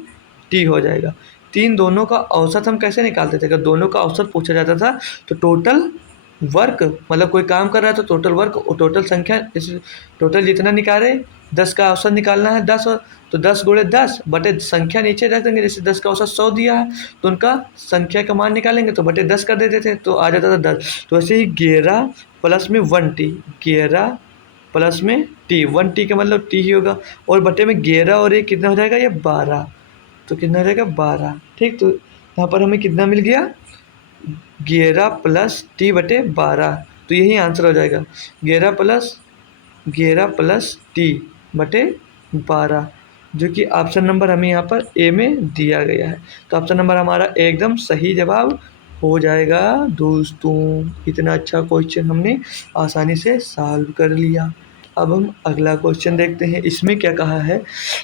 T हो जाएगा। तीन दोनों का औसत हम कैसे निकालते थे, अगर दोनों का औसत पूछा जाता था तो टोटल वर्क मतलब कोई काम कर रहा है तो टोटल वर्क और टोटल संख्या, इस टोटल जितना निकाले 10 का औसत निकालना है 10, तो 10 गुणे 10 बटे संख्या नीचे रख देंगे। जैसे 10 का औसत 100 दिया है तो उनका संख्या का मान निकालेंगे तो बटे 10 कर देते थे तो आ जाता था 10। तो ऐसे ही 11 प्लस में 1t, 11 प्लस में टी, 1t का मतलब टी ही होगा, और बटे में 11 और 1 कितना हो जाएगा, ये 12, तो कितना हो जाएगा 12। ठीक, तो यहाँ पर हमें कितना मिल गया, 11 प्लस टी बटे 12, तो यही आंसर हो जाएगा 11 प्लस टी बटे 12, जो कि ऑप्शन नंबर हमें यहाँ पर ए में दिया गया है। तो ऑप्शन नंबर हमारा एकदम सही जवाब हो जाएगा दोस्तों। इतना अच्छा क्वेश्चन हमने आसानी से सॉल्व कर लिया। अब हम अगला क्वेश्चन देखते हैं। इसमें क्या कहा है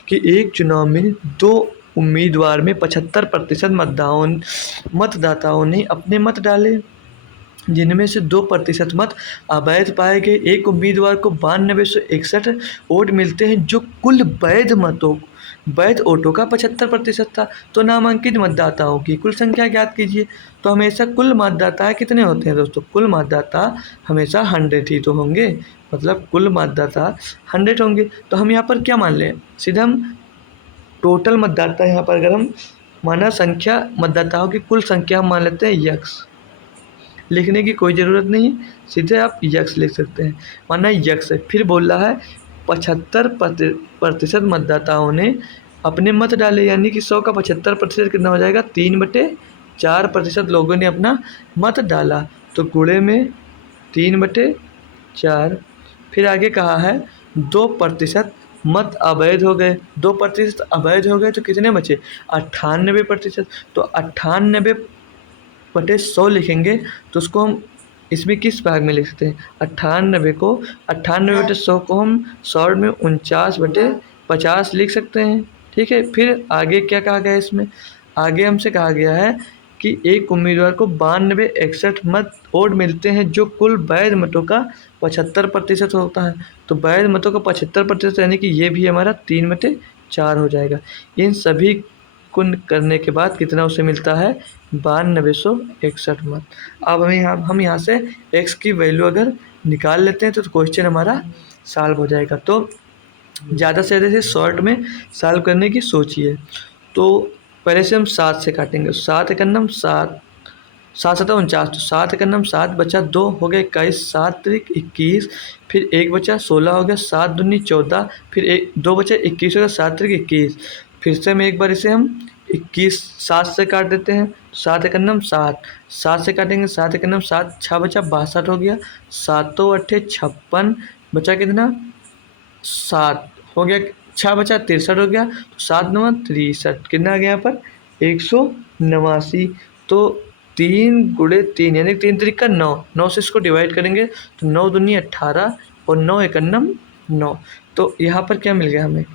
कि एक चुनाव में दो उम्मीदवार में 75% मतदाताओं ने अपने मत डाले, जिनमें से 2% मत अवैध पाए गए। एक उम्मीदवार को 9261 वोट मिलते हैं, जो कुल वैध वोटों का 75% था। तो नामांकित मतदाताओं की कुल संख्या ज्ञात कीजिए। तो हमेशा कुल मतदाता कितने होते हैं दोस्तों, कुल मतदाता हमेशा 100 ही तो होंगे, मतलब कुल मतदाता 100 होंगे। तो हम यहाँ पर क्या मान लें, सीधे हम टोटल मतदाता, यहाँ पर अगर हम माना संख्या मतदाताओं की कुल संख्या हम मान लेते हैं यक्स, लिखने की कोई ज़रूरत नहीं, सीधे आप यक्स लिख सकते हैं। माना यक्स है, फिर बोल रहा है 75% मतदाताओं ने अपने मत डाले, यानी कि 100 का 75% कितना हो जाएगा, 3/4% लोगों ने अपना मत डाला, तो गुणे में 3/4। फिर आगे कहा है 2% मत अवैध हो गए, 2% अवैध हो गए तो कितने बचे, 98%। तो 98/100 लिखेंगे तो उसको हम इसमें किस भाग में लिख सकते हैं, 98/100 को हम शॉर्ट में 49/50 लिख सकते हैं। ठीक है, फिर आगे क्या कहा गया है, इसमें आगे हमसे कहा गया है कि एक उम्मीदवार को 9261 मत वोट मिलते हैं, जो कुल वैध मतों का 75% होता है। तो वैध मतों का 75% यानी कि ये भी हमारा 3/4 हो जाएगा। इन सभी को करने के बाद कितना उसे मिलता है, 9261 मत। अब हम यहाँ से x की वैल्यू अगर निकाल लेते हैं तो क्वेश्चन हमारा सॉल्व हो जाएगा। तो ज़्यादा से ज़्यादा से शॉर्ट में सॉल्व करने की सोचिए। तो पहले से हम 7 से काटेंगे, 7 एकन्नम 7, 7×7 = 49, तो 7×7 बचा 2 हो गया 21, 7×3 21, फिर 1 बचा 16 हो गया, 7×2 = 14, फिर 2 बचा 21 हो गया, 7×3 21। फिर से हम एक बार इसे हम 21 7 से काट देते हैं, 7×7, 7 से काटेंगे, 7×7 6 बचा 62 हो गया, 7×8 = 56, बचा कितना 7 हो गया, 6 बचा 63 हो गया, तो 7×9 = 63, कितना आ गया यहाँ पर 189। तो 3×3 यानी 3×3 = 9 से इसको डिवाइड करेंगे तो 9×2 = 18 और 9 एकन्नम 9। तो यहाँ पर क्या मिल गया हमें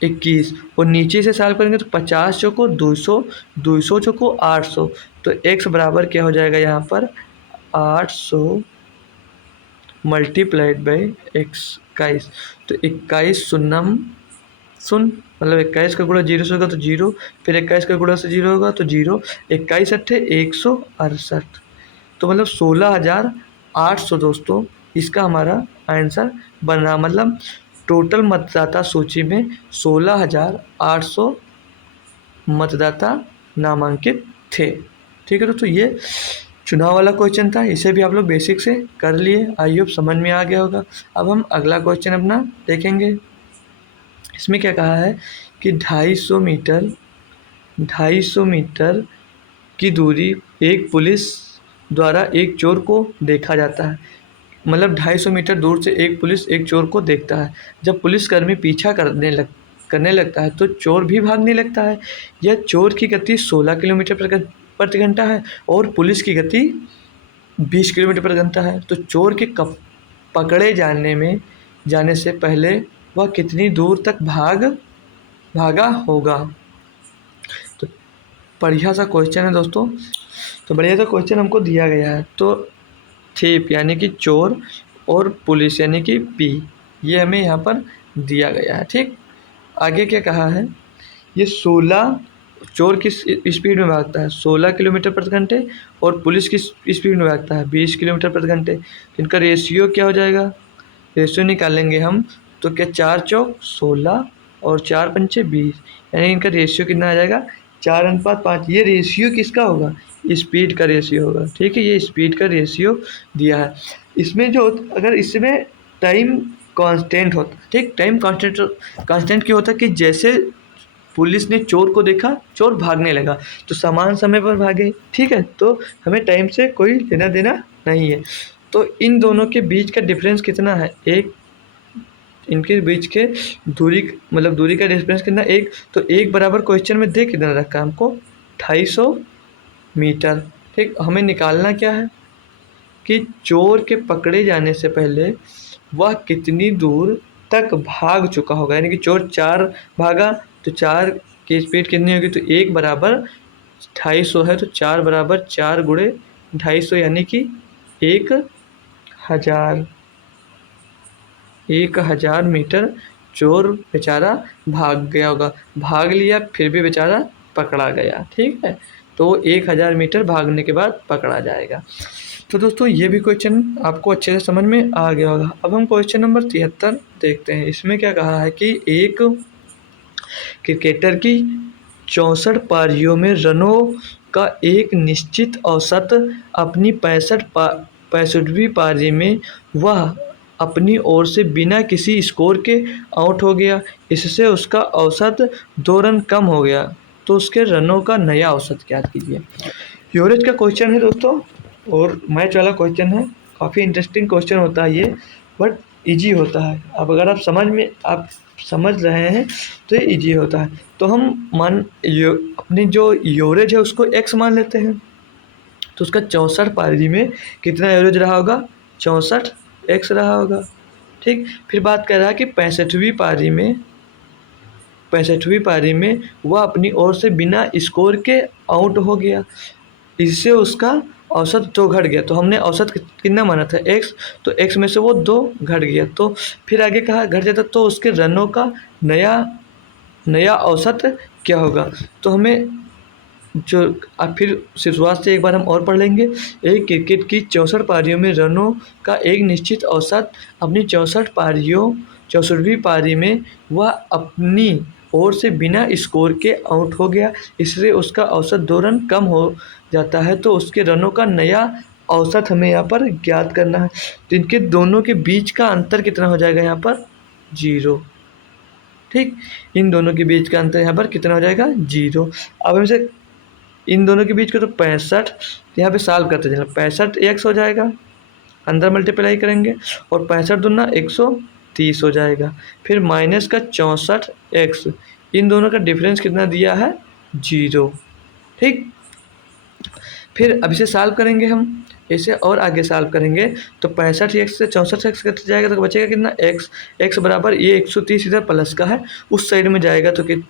21, और नीचे से सॉल्व करेंगे तो 50 चौको 200, 200 चौको 800, तो x बराबर क्या हो जाएगा यहाँ पर 800 मल्टीप्लाइड बाई 21। तो 21 शून्यम शून्य, मतलब 21 का गुणा 0 से होगा तो 0, फिर 21 का गुणा से 0 होगा तो 0, 21 अट्ठे 168, तो मतलब 16,800 दोस्तों इसका हमारा आंसर बन रहा। मतलब टोटल मतदाता सूची में 16,800 मतदाता नामांकित थे। ठीक है दोस्तों, ये चुनाव वाला क्वेश्चन था, इसे भी आप लोग बेसिक से कर लिए, आई होप समझ में आ गया होगा। अब हम अगला क्वेश्चन अपना देखेंगे। इसमें क्या कहा है कि 250 मीटर की दूरी एक पुलिस द्वारा एक चोर को देखा जाता है। मतलब 250 मीटर दूर से एक पुलिस एक चोर को देखता है। जब पुलिसकर्मी पीछा करने लगता है तो चोर भी भागने लगता है। यह चोर की गति 16 किलोमीटर प्रति घंटा है और पुलिस की गति 20 किलोमीटर प्रति घंटा है। तो चोर के पकड़े जाने से पहले वह कितनी दूर तक भागा होगा। तो बढ़िया सा क्वेश्चन है दोस्तों। तो बढ़िया सा क्वेश्चन हमको दिया गया है। तो थीप यानी कि चोर और पुलिस यानी कि पी, ये हमें यहाँ पर दिया गया है। ठीक, आगे क्या कहा है, ये 16 चोर किस स्पीड में भागता है? 16 किलोमीटर प्रति घंटे। और पुलिस किस स्पीड में भागता है? 20 किलोमीटर प्रति घंटे। इनका रेशियो क्या हो जाएगा? रेशियो निकालेंगे हम तो क्या 4 चौक 16 और 4 पंचे 20, यानी इनका रेशियो कितना आ जाएगा? 4:5। ये रेशियो किसका होगा? स्पीड का रेशियो होगा। ठीक है, ये स्पीड का रेशियो दिया है। इसमें जो अगर इसमें टाइम कांस्टेंट होता, ठीक, टाइम कांस्टेंट कांस्टेंट क्यों होता है कि जैसे पुलिस ने चोर को देखा, चोर भागने लगा तो समान समय पर भागे। ठीक है, तो हमें टाइम से कोई लेना देना नहीं है। तो इन दोनों के बीच का डिफरेंस कितना है? एक, इनके बीच के दूरी, मतलब दूरी का डिफरेंस कितना? एक। तो एक बराबर क्वेश्चन में दे कितना रखा है हमको? 250 मीटर। ठीक, हमें निकालना क्या है कि चोर के पकड़े जाने से पहले वह कितनी दूर तक भाग चुका होगा। यानी कि चोर 4 भागा तो 4 की स्पीड कितनी होगी? तो 1 बराबर 250 है, तो 4 बराबर 4 गुणे 250, यानी कि 1000 1000 मीटर चोर बेचारा भाग गया होगा। भाग लिया फिर भी बेचारा पकड़ा गया। ठीक है, तो 1000 मीटर भागने के बाद पकड़ा जाएगा। तो दोस्तों ये भी क्वेश्चन आपको अच्छे से समझ में आ गया होगा। अब हम क्वेश्चन नंबर 73 देखते हैं। इसमें क्या कहा है कि एक क्रिकेटर की 64 पारियों में रनों का एक निश्चित औसत अपनी 65वीं पारी में वह अपनी ओर से बिना किसी स्कोर के आउट हो गया। इससे उसका औसत 2 रन कम हो गया, तो उसके रनों का नया औसत ज्ञात कीजिए। एवरेज का क्वेश्चन है दोस्तों, और मैच वाला क्वेश्चन है। काफ़ी इंटरेस्टिंग क्वेश्चन होता है ये, बट इजी होता है। अब अगर आप समझ रहे हैं तो ये इजी होता है। तो हम अपनी जो एवरेज है उसको एक्स मान लेते हैं। तो उसका 64 पारी में कितना एवरेज रहा होगा? 64 एक्स रहा होगा। ठीक, फिर बात कर रहा है कि 65वीं पारी में वह अपनी ओर से बिना स्कोर के आउट हो गया। इससे उसका औसत 2 घट गया। तो हमने औसत कितना माना था? एक्स, तो एक्स में से वो 2 घट गया। तो फिर आगे कहा घट जाता तो उसके रनों का नया औसत क्या होगा? तो हमें जो अब फिर शुरुआत से एक बार हम और पढ़ लेंगे। एक क्रिकेट की 64 पारियों में रनों का एक निश्चित औसत अपनी 64वीं पारी में वह अपनी ओर से बिना स्कोर के आउट हो गया। इससे उसका औसत 2 रन कम हो जाता है, तो उसके रनों का नया औसत हमें यहाँ पर ज्ञात करना है। तो इनके दोनों के बीच का अंतर कितना हो जाएगा? यहाँ पर 0। ठीक, इन दोनों के बीच का अंतर यहाँ पर कितना हो जाएगा? 0। अब हमसे इन दोनों के बीच का तो 65, यहाँ पे सॉल्व करते चलना। 65 एक्स हो जाएगा, अंदर मल्टीप्लाई करेंगे, और 65 दूना 130 हो जाएगा। फिर माइनस का 64 एक्स, इन दोनों का डिफरेंस कितना दिया है? 0। ठीक, फिर अब इसे सॉल्व करेंगे हम, इसे और आगे सॉल्व करेंगे तो 65 एक्स से 64 एक्स कट जाएगा तो बचेगा कितना? एक्स। एक्स बराबर ये 130 इधर प्लस का है, उस साइड में जाएगा तो कि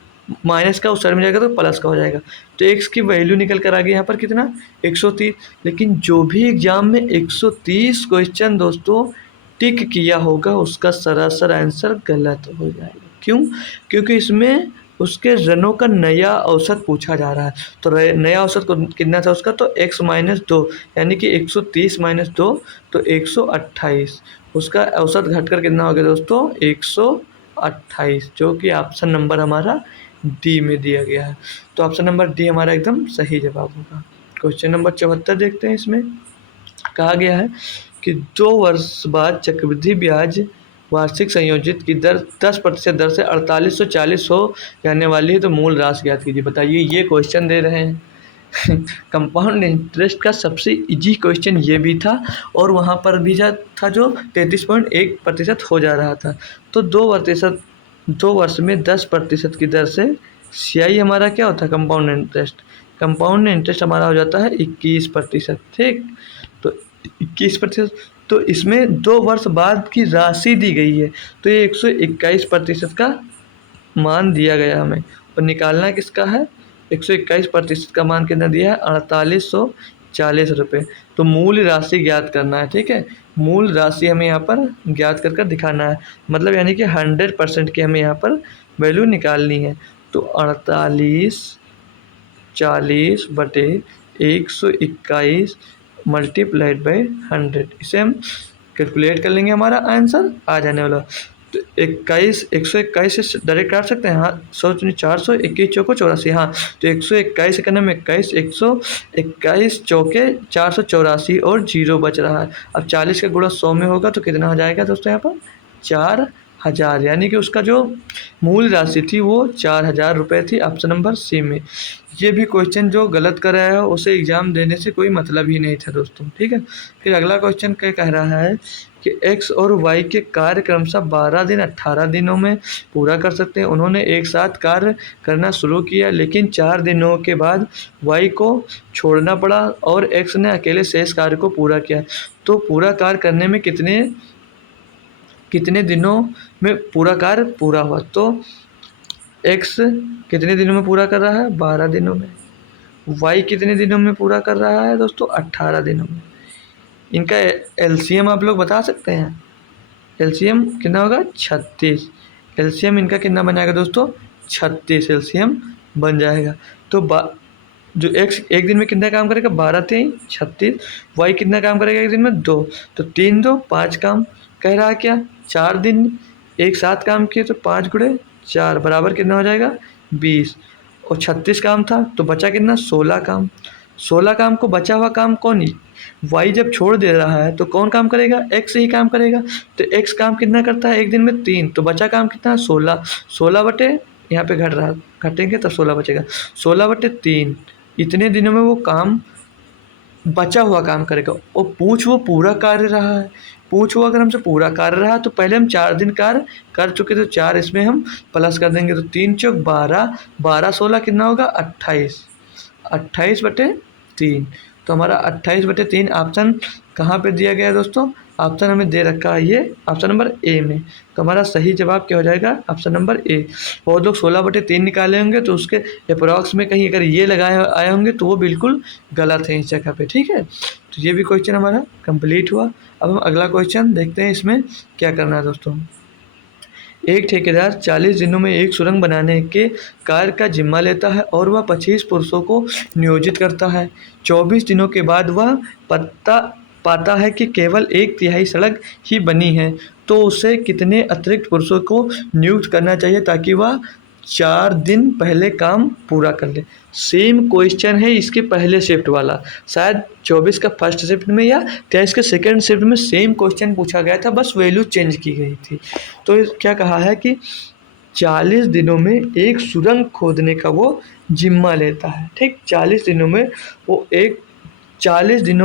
माइनस का उस साइड में जाएगा तो प्लस का हो जाएगा। तो एक्स की वैल्यू निकल कर आ गई यहाँ पर कितना? 130। लेकिन जो भी एग्जाम में 130 क्वेश्चन दोस्तों टिक किया होगा उसका सरासर आंसर गलत हो जाएगा। क्यों? क्योंकि इसमें उसके रनों का नया औसत पूछा जा रहा है। तो नया औसत कितना था उसका? तो x माइनस 2, यानी कि 130 माइनस 2 तो 128। उसका औसत घटकर कितना हो गया दोस्तों? 128, जो कि ऑप्शन नंबर हमारा डी में दिया गया है। तो ऑप्शन नंबर डी हमारा एकदम सही जवाब होगा। क्वेश्चन नंबर 74 देखते हैं। इसमें कहा गया है कि 2 वर्ष बाद चक्रवृद्धि ब्याज वार्षिक संयोजित की दर 10% दर से 4840 हो जाने वाली है, तो मूल राशि ज्ञात कीजिए। बताइए, ये क्वेश्चन दे रहे हैं कंपाउंड इंटरेस्ट का सबसे इजी क्वेश्चन ये भी था, और वहाँ पर भी था जो 33.1% हो जा रहा था। तो 2 वर्ष में 10% की दर से CI हमारा क्या होता है? Compound interest. कंपाउंड इंटरेस्ट हमारा हो जाता है 21%। ठीक, तो 21%, तो इसमें 2 वर्ष बाद की राशि दी गई है, तो ये 121% का मान दिया गया हमें, और निकालना किसका है? 121% का मान कितना दिया है? 4840 रुपये। तो मूल राशि ज्ञात करना है। ठीक है, मूल राशि हमें यहाँ पर ज्ञात कर दिखाना है, मतलब यानी कि 100% की हमें यहाँ पर वैल्यू निकालनी है। तो 48 40/121 मल्टीप्लाइड बाई 100। इसे हम कैलकुलेट कर लेंगे, हमारा आंसर आ जाने वाला। तो 121 से डायरेक्ट काट सकते हैं, हाँ 100 21 चौको 84, हाँ तो 121 करने में 21, 121 चौके 484 और जीरो बच रहा है। अब 40 का गुणा 100 में होगा तो कितना हो जाएगा दोस्तों यहाँ पर 4000, यानी कि उसका जो मूल राशि थी वो 4000 रुपये थी, ऑप्शन नंबर सी में। ये भी क्वेश्चन जो गलत कर रहा है उसे एग्ज़ाम देने से कोई मतलब ही नहीं था दोस्तों, ठीक है। फिर अगला क्वेश्चन क्या कह रहा है कि एक्स और वाई के कार्य क्रमशः 12 दिन 18 दिनों में पूरा कर सकते हैं। उन्होंने एक साथ कार्य करना शुरू किया, लेकिन 4 दिनों के बाद वाई को छोड़ना पड़ा और एक्स ने अकेले शेष कार्य को पूरा किया। तो पूरा कार्य करने में कितने दिनों में पूरा कार्य पूरा हुआ? तो एक्स कितने दिनों में पूरा कर रहा है? 12 दिनों में। वाई कितने दिनों में पूरा कर रहा है दोस्तों? 18 दिनों में। इनका एलसीएम आप लोग बता सकते हैं? एलसीएम कितना होगा? 36। एलसीएम इनका कितना बन जाएगा दोस्तों? 36 एलसीएम बन जाएगा। तो जो एक्स एक दिन में कितना काम करेगा? 12 3 36। वाई कितना काम करेगा एक दिन में? 2। तो 3 2 5 काम कह रहा है क्या? 4 दिन एक साथ काम किए तो 5 गुणे 4 बराबर कितना हो जाएगा? 20। और 36 काम था तो बचा कितना? 16 काम। 16 काम को बचा हुआ काम कौन? वाई जब छोड़ दे रहा है तो कौन काम करेगा? एक्स ही काम करेगा। तो एक्स काम कितना करता है एक दिन में? 3। तो बचा काम कितना? 16। 16 बटे यहाँ पे घट रहा, घटेंगे तब 16 बचेगा। 16/3 इतने दिनों में वो काम बचा हुआ काम करेगा। और पूछ वो पूरा कार्य रहा है, पूछ वो अगर हमसे पूरा कार्य रहा तो पहले हम 4 दिन कार्य कर चुके, तो 4 इसमें हम प्लस कर देंगे। तो 3 चौक 12, 12 16 कितना होगा? 28। 28/3। तो हमारा 28/3 ऑप्शन कहाँ पे दिया गया है दोस्तों? ऑप्शन हमें दे रखा है ये ऑप्शन नंबर ए में। तो हमारा सही जवाब क्या हो जाएगा? Option number A. बहुत लोग 16/3 निकाले होंगे तो उसके अप्रॉक्स में कहीं अगर ये लगाए आए होंगे तो वो बिल्कुल गलत है इस जगह पे, ठीक है। तो ये भी क्वेश्चन हमारा कंप्लीट हुआ। अब हम अगला क्वेश्चन देखते हैं, इसमें क्या करना है दोस्तों। एक ठेकेदार 40 दिनों में एक सुरंग बनाने के कार्य का जिम्मा लेता है और वह 25 पुरुषों को नियोजित करता है। 24 दिनों के बाद वह पाता है कि केवल 1/3 सड़क ही बनी है, तो उसे कितने अतिरिक्त पुरुषों को नियुक्त करना चाहिए ताकि वह 4 दिन पहले काम पूरा कर ले। सेम क्वेश्चन है इसके पहले शिफ्ट वाला, शायद 24 का फर्स्ट शिफ्ट में या 23 के सेकेंड शिफ्ट में सेम क्वेश्चन पूछा गया था, बस वैल्यू चेंज की गई थी। तो क्या कहा है कि 40 दिनों में एक सुरंग खोदने का वो जिम्मा लेता है, ठीक। 40 दिनों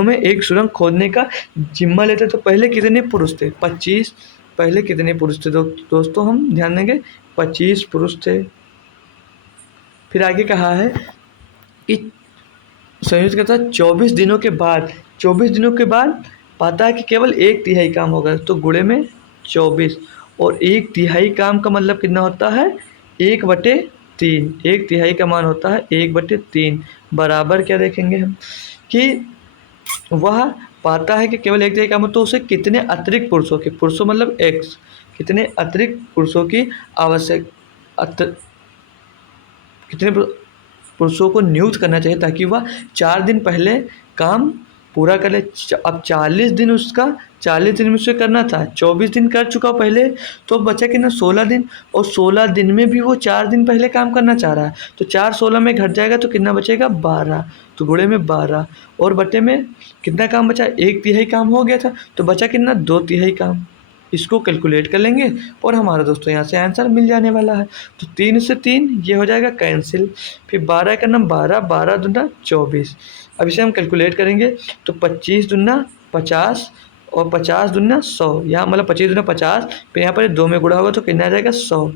में एक सुरंग खोदने का जिम्मा लेता है। तो पहले कितने पुरुष थे? 25। पहले कितने पुरुष थे दोस्तों? हम ध्यान देंगे 25 पुरुष थे। फिर आगे कहा है कि संयुक्त करता है 24 दिनों के बाद, 24 दिनों के बाद पाता है कि केवल 1/3 काम होगा, तो गुणे में 24। और 1/3 काम का मतलब कितना होता है? 1/3। 1/3 का मान होता है 1/3 बराबर क्या देखेंगे हम कि वह पाता है कि केवल 1/3 काम हो, तो उसे कितने अतिरिक्त पुरुषों मतलब एक्स, कितने अतिरिक्त पुरुषों की कितने पुरुषों को नियुक्त करना चाहिए ताकि वह 4 दिन पहले काम पूरा कर ले। अब 40 दिन में उसे करना था, 24 दिन कर चुका पहले, तो बचा कितना? 16 दिन। और 16 दिन में भी वो 4 दिन पहले काम करना चाह रहा है, तो 4 16 में घट जाएगा तो कितना बचेगा? 12। तो गुणे में 12 और बटे में कितना काम बचा? 1/3 काम हो गया था, तो बचा कितना? 2/3 काम। इसको कैलकुलेट कर लेंगे और हमारा दोस्तों यहाँ से आंसर मिल जाने वाला है। तो 3 से 3 ये हो जाएगा कैंसिल। फिर 12 का नाम 12, 12 दूना 24। अब इसे हम कैलकुलेट करेंगे तो 25 दूना 50 और 50 दूना 100। यहाँ मतलब 25 दूना 50, फिर यहाँ पर 2 में गुणा होगा तो कितना आ जाएगा? 100।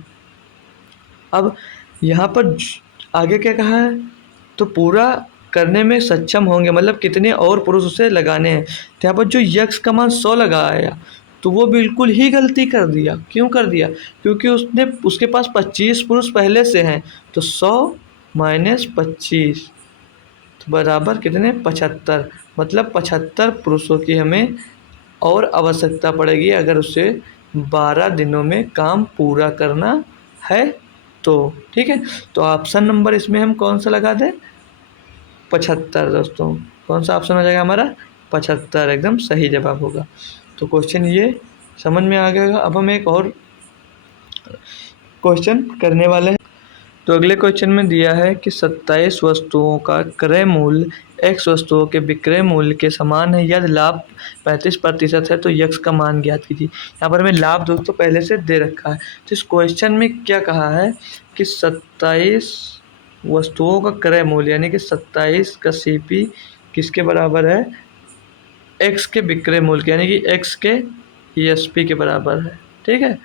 अब यहाँ पर आगे क्या कहा है? तो पूरा करने में सक्षम होंगे, मतलब कितने और पुरुष उसे लगाने हैं। तो यहाँ पर जो यक्स का मान 100 लगाया तो वो बिल्कुल ही गलती कर दिया। क्यों कर दिया? क्योंकि उसके पास 25 पुरुष पहले से हैं, तो 100 माइनस 25 तो बराबर कितने? 75। मतलब 75 पुरुषों की हमें और आवश्यकता पड़ेगी अगर उसे 12 दिनों में काम पूरा करना है तो, ठीक है। तो ऑप्शन नंबर इसमें हम कौन सा लगा दें? 75 दोस्तों। कौन सा ऑप्शन हो जाएगा हमारा? 75 एकदम सही जवाब होगा। तो क्वेश्चन ये समझ में आ गया। अब हम एक और क्वेश्चन करने वाले हैं। तो अगले क्वेश्चन में दिया है कि 27 वस्तुओं का क्रय मूल्य x वस्तुओं के विक्रय मूल्य के समान है, यदि लाभ 35% है तो x का मान ज्ञात कीजिए। यहाँ पर हमें लाभ दोस्तों पहले से दे रखा है। तो इस क्वेश्चन में क्या कहा है कि 27 वस्तुओं का क्रय मूल्य यानी कि 27 का CP किसके बराबर है? x के विक्रय मूल्य के, यानी कि x के SP के बराबर है। ठीक है,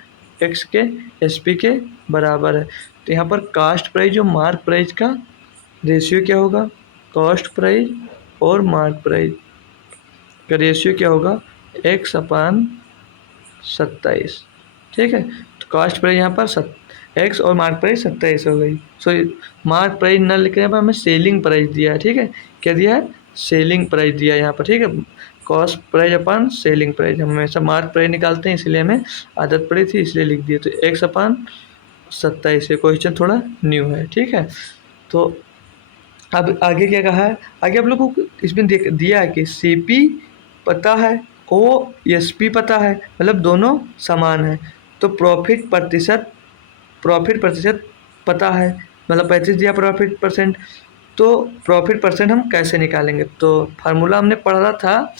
x के SP के बराबर है। तो यहाँ पर कास्ट प्राइस और मार्क प्राइस का रेशियो क्या होगा? कॉस्ट प्राइस और मार्क प्राइस का रेशियो क्या होगा? x/27। ठीक है, तो कास्ट प्राइस यहाँ पर x और मार्क प्राइस 27 हो गई। सॉरी, मार्क प्राइस न लिखने पर हमें सेलिंग प्राइस दिया है। ठीक है, क्या दिया है? सेलिंग प्राइस दिया है यहाँ पर। ठीक है, कॉस्ट प्राइस अपन सेलिंग प्राइस, हम हमेशा मार्क प्राइस निकालते हैं इसलिए हमें आदत पड़ी थी इसलिए लिख दिए। तो x/27 है। क्वेश्चन थोड़ा न्यू है। ठीक है, तो अब आगे क्या कहा है? आगे आप लोगों को इसमें दिया है कि CP पता है, OSP पता है, मतलब दोनों समान है। तो प्रॉफिट प्रतिशत पता है, मतलब 35 दिया प्रॉफिट परसेंट। तो प्रॉफिट परसेंट हम कैसे निकालेंगे? तो फार्मूला हमने पढ़ा था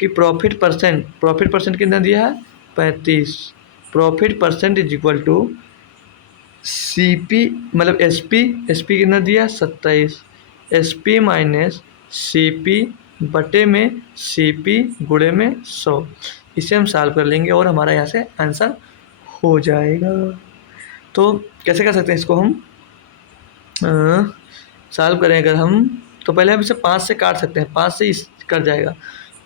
कि प्रॉफिट परसेंट कितना दिया है? 35। Profit percent is equal to CP मतलब SP कितना दिया? 27। SP माइनस CP बटे में CP गुणे में 100। इसे हम सॉल्व कर लेंगे और हमारा यहाँ से आंसर हो जाएगा। तो कैसे कर सकते हैं इसको हम सॉल्व करें? अगर हम तो पहले हम इसे 5 से काट सकते हैं, 5 से इस कट जाएगा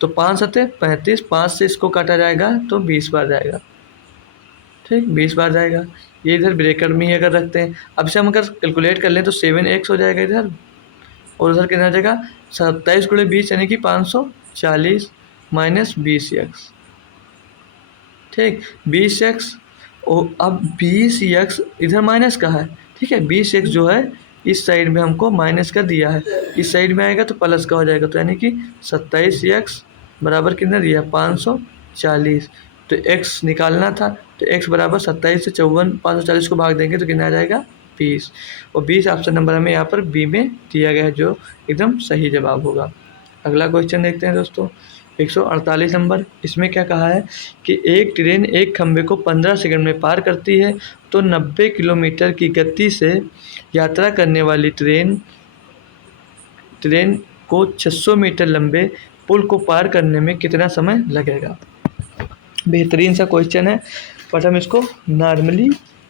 तो 5 सत्ते 35, 5 से इसको काटा जाएगा तो 20 बार जाएगा। ठीक, 20 बार जाएगा। ये इधर ब्रैकेट में ही अगर रखते हैं, अब से हम अगर कैलकुलेट कर लें तो 7x हो जाएगा इधर, और उधर कितना आ जाएगा? 27 गुणे 20 यानी कि 540 माइनस 20x। ठीक, 20x और अब 20x इधर माइनस का है। ठीक है, 20x जो है इस साइड में हमको माइनस का दिया है, इस साइड में आएगा तो प्लस का हो जाएगा। तो यानी कि 27x बराबर कितना दिया? 540। तो x निकालना था, तो x बराबर 27 से 540 को भाग देंगे तो कितना आ जाएगा? 20। और 20 ऑप्शन नंबर हमें यहाँ पर बी में दिया गया है, जो एकदम सही जवाब होगा। अगला क्वेश्चन देखते हैं दोस्तों, 148 नंबर। इसमें क्या कहा है कि एक ट्रेन एक खंभे को 15 सेकंड में पार करती है, तो 90 किलोमीटर की गति से यात्रा करने वाली ट्रेन को 600 मीटर लंबे पुल को पार करने में कितना समय लगेगा? बेहतरीन सा क्वेश्चन है, बट हम इसको नॉर्मली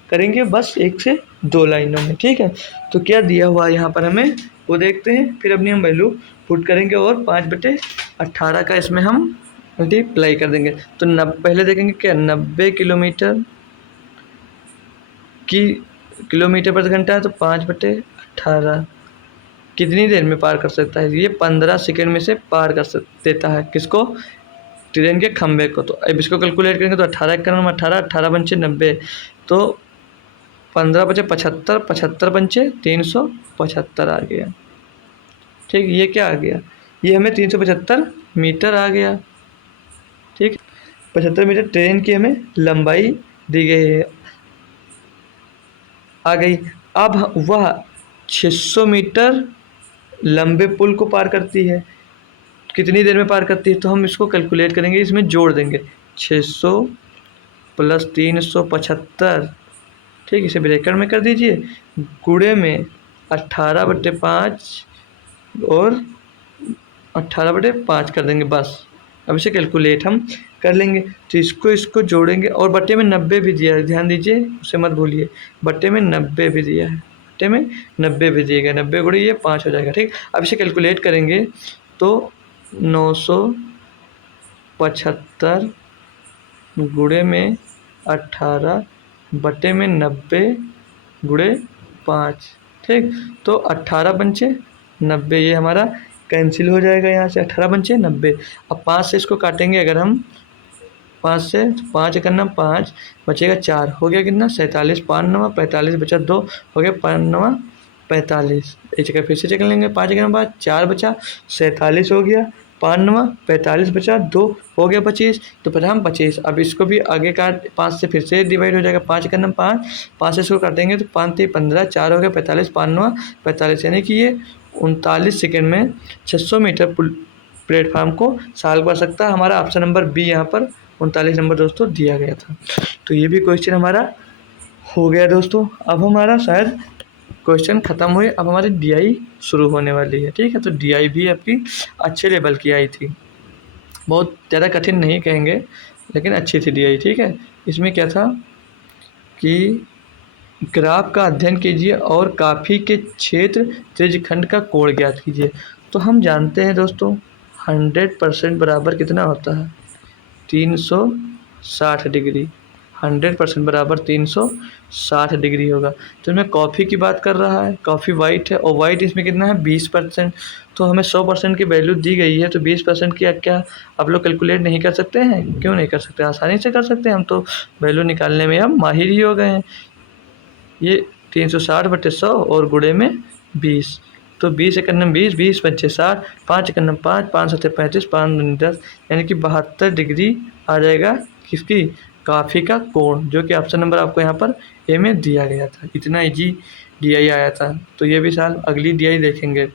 करेंगे बस 1 से 2 लाइनों में। ठीक है, तो क्या दिया हुआ यहाँ पर हमें वो देखते हैं, फिर अपनी हम वैल्यू पुट करेंगे और 5/18 का इसमें हम मल्टीप्लाई कर देंगे। तो पहले देखेंगे क्या 90 किलोमीटर प्रति घंटा है, तो 5/18 कितनी देर में पार कर सकता है? ये 15 सेकंड में से पार कर देता है। किसको? ट्रेन के खंभे को। तो अब इसको कैलकुलेट करेंगे तो 18 का 18, 18 पंचे 90, तो 15 बचे 75, 75 पंचे 375 आ गया। ठीक, ये क्या आ गया? ये हमें 375 मीटर आ गया। ठीक, 75 मीटर ट्रेन की हमें लंबाई दी गई है, आ गई। अब वह 600 मीटर लंबे पुल को पार करती है, कितनी देर में पार करती है? तो हम इसको कैलकुलेट करेंगे, इसमें जोड़ देंगे 600 प्लस 375। ठीक, इसे ब्रैकेट में कर दीजिए, गुणे में 18/5 और 18/5 कर देंगे बस। अब इसे कैलकुलेट हम कर लेंगे, तो इसको जोड़ेंगे और बट्टे में 90 भी दिया है, ध्यान दीजिए, उसे मत भूलिए, बट्टे में 90 भी दिया है, बट्टे में 90 भी दिएगा, 90 गुणे ये 5 हो जाएगा। ठीक, अब इसे कैलकुलेट करेंगे तो 975 गुणे में 18 बटे में 90 गुणे 5। ठीक, तो 18 पंचे 90, ये हमारा कैंसिल हो जाएगा यहाँ से, 18 पंचे 90। अब 5 से इसको काटेंगे अगर हम, 5 से 5 करना 5 बचेगा 4, हो गया कितना? 47, 5 9 45 बचा 2, हो गया 5 9 45। एक जगह फिर से चेक कर लेंगे, 5 जगह 5, 4 बचा, 47 हो गया, 5 9 45 बचा, 2 हो गया 25। तो फिर हम 25, अब इसको भी आगे काट 5 से फिर से डिवाइड हो जाएगा, 5 का 5, 5 से इसको काटेंगे तो 5 3 15, 4 हो गया 45, 5 9 45, यानी कि ये 39 सेकेंड में 600 मीटर प्लेटफार्म को सॉल्व कर सकता है। हमारा ऑप्शन नंबर बी यहाँ पर 39 नंबर दोस्तों दिया गया था। तो ये भी क्वेश्चन हमारा हो गया दोस्तों। अब हमारा शायद क्वेश्चन ख़त्म हुए, अब हमारी डीआई शुरू होने वाली है। ठीक है, तो डीआई भी आपकी अच्छे लेवल की आई थी, बहुत ज़्यादा कठिन नहीं कहेंगे लेकिन अच्छी थी डीआई। ठीक है, इसमें क्या था कि ग्राफ का अध्ययन कीजिए और काफी के क्षेत्र त्रिज्यखंड का कोण ज्ञात कीजिए। तो हम जानते हैं दोस्तों 100% बराबर कितना होता है, 360 डिग्री। 100% बराबर 360 डिग्री होगा। तो इसमें कॉफ़ी की बात कर रहा है, कॉफ़ी वाइट है और वाइट इसमें कितना है 20%। तो हमें 100% की वैल्यू दी गई है, तो 20% की क्या आप लोग कैलकुलेट नहीं कर सकते हैं? क्यों नहीं कर सकते, आसानी से कर सकते हैं, हम तो वैल्यू निकालने में हम माहिर ही हो गए हैं। ये 360/100 और गुणे में 20, तो 20 एकम 20, 20 पंचे 60, 5 एकम 5, 5 सत्ते 35, 5 दूनी 10, यानी कि 72 डिग्री आ जाएगा किसकी, काफ़ी का कोण, जो कि ऑप्शन नंबर आपको यहाँ पर ए में दिया गया था। इतना इजी डीआई आया था। तो ये भी साल अगली डीआई देखेंगे।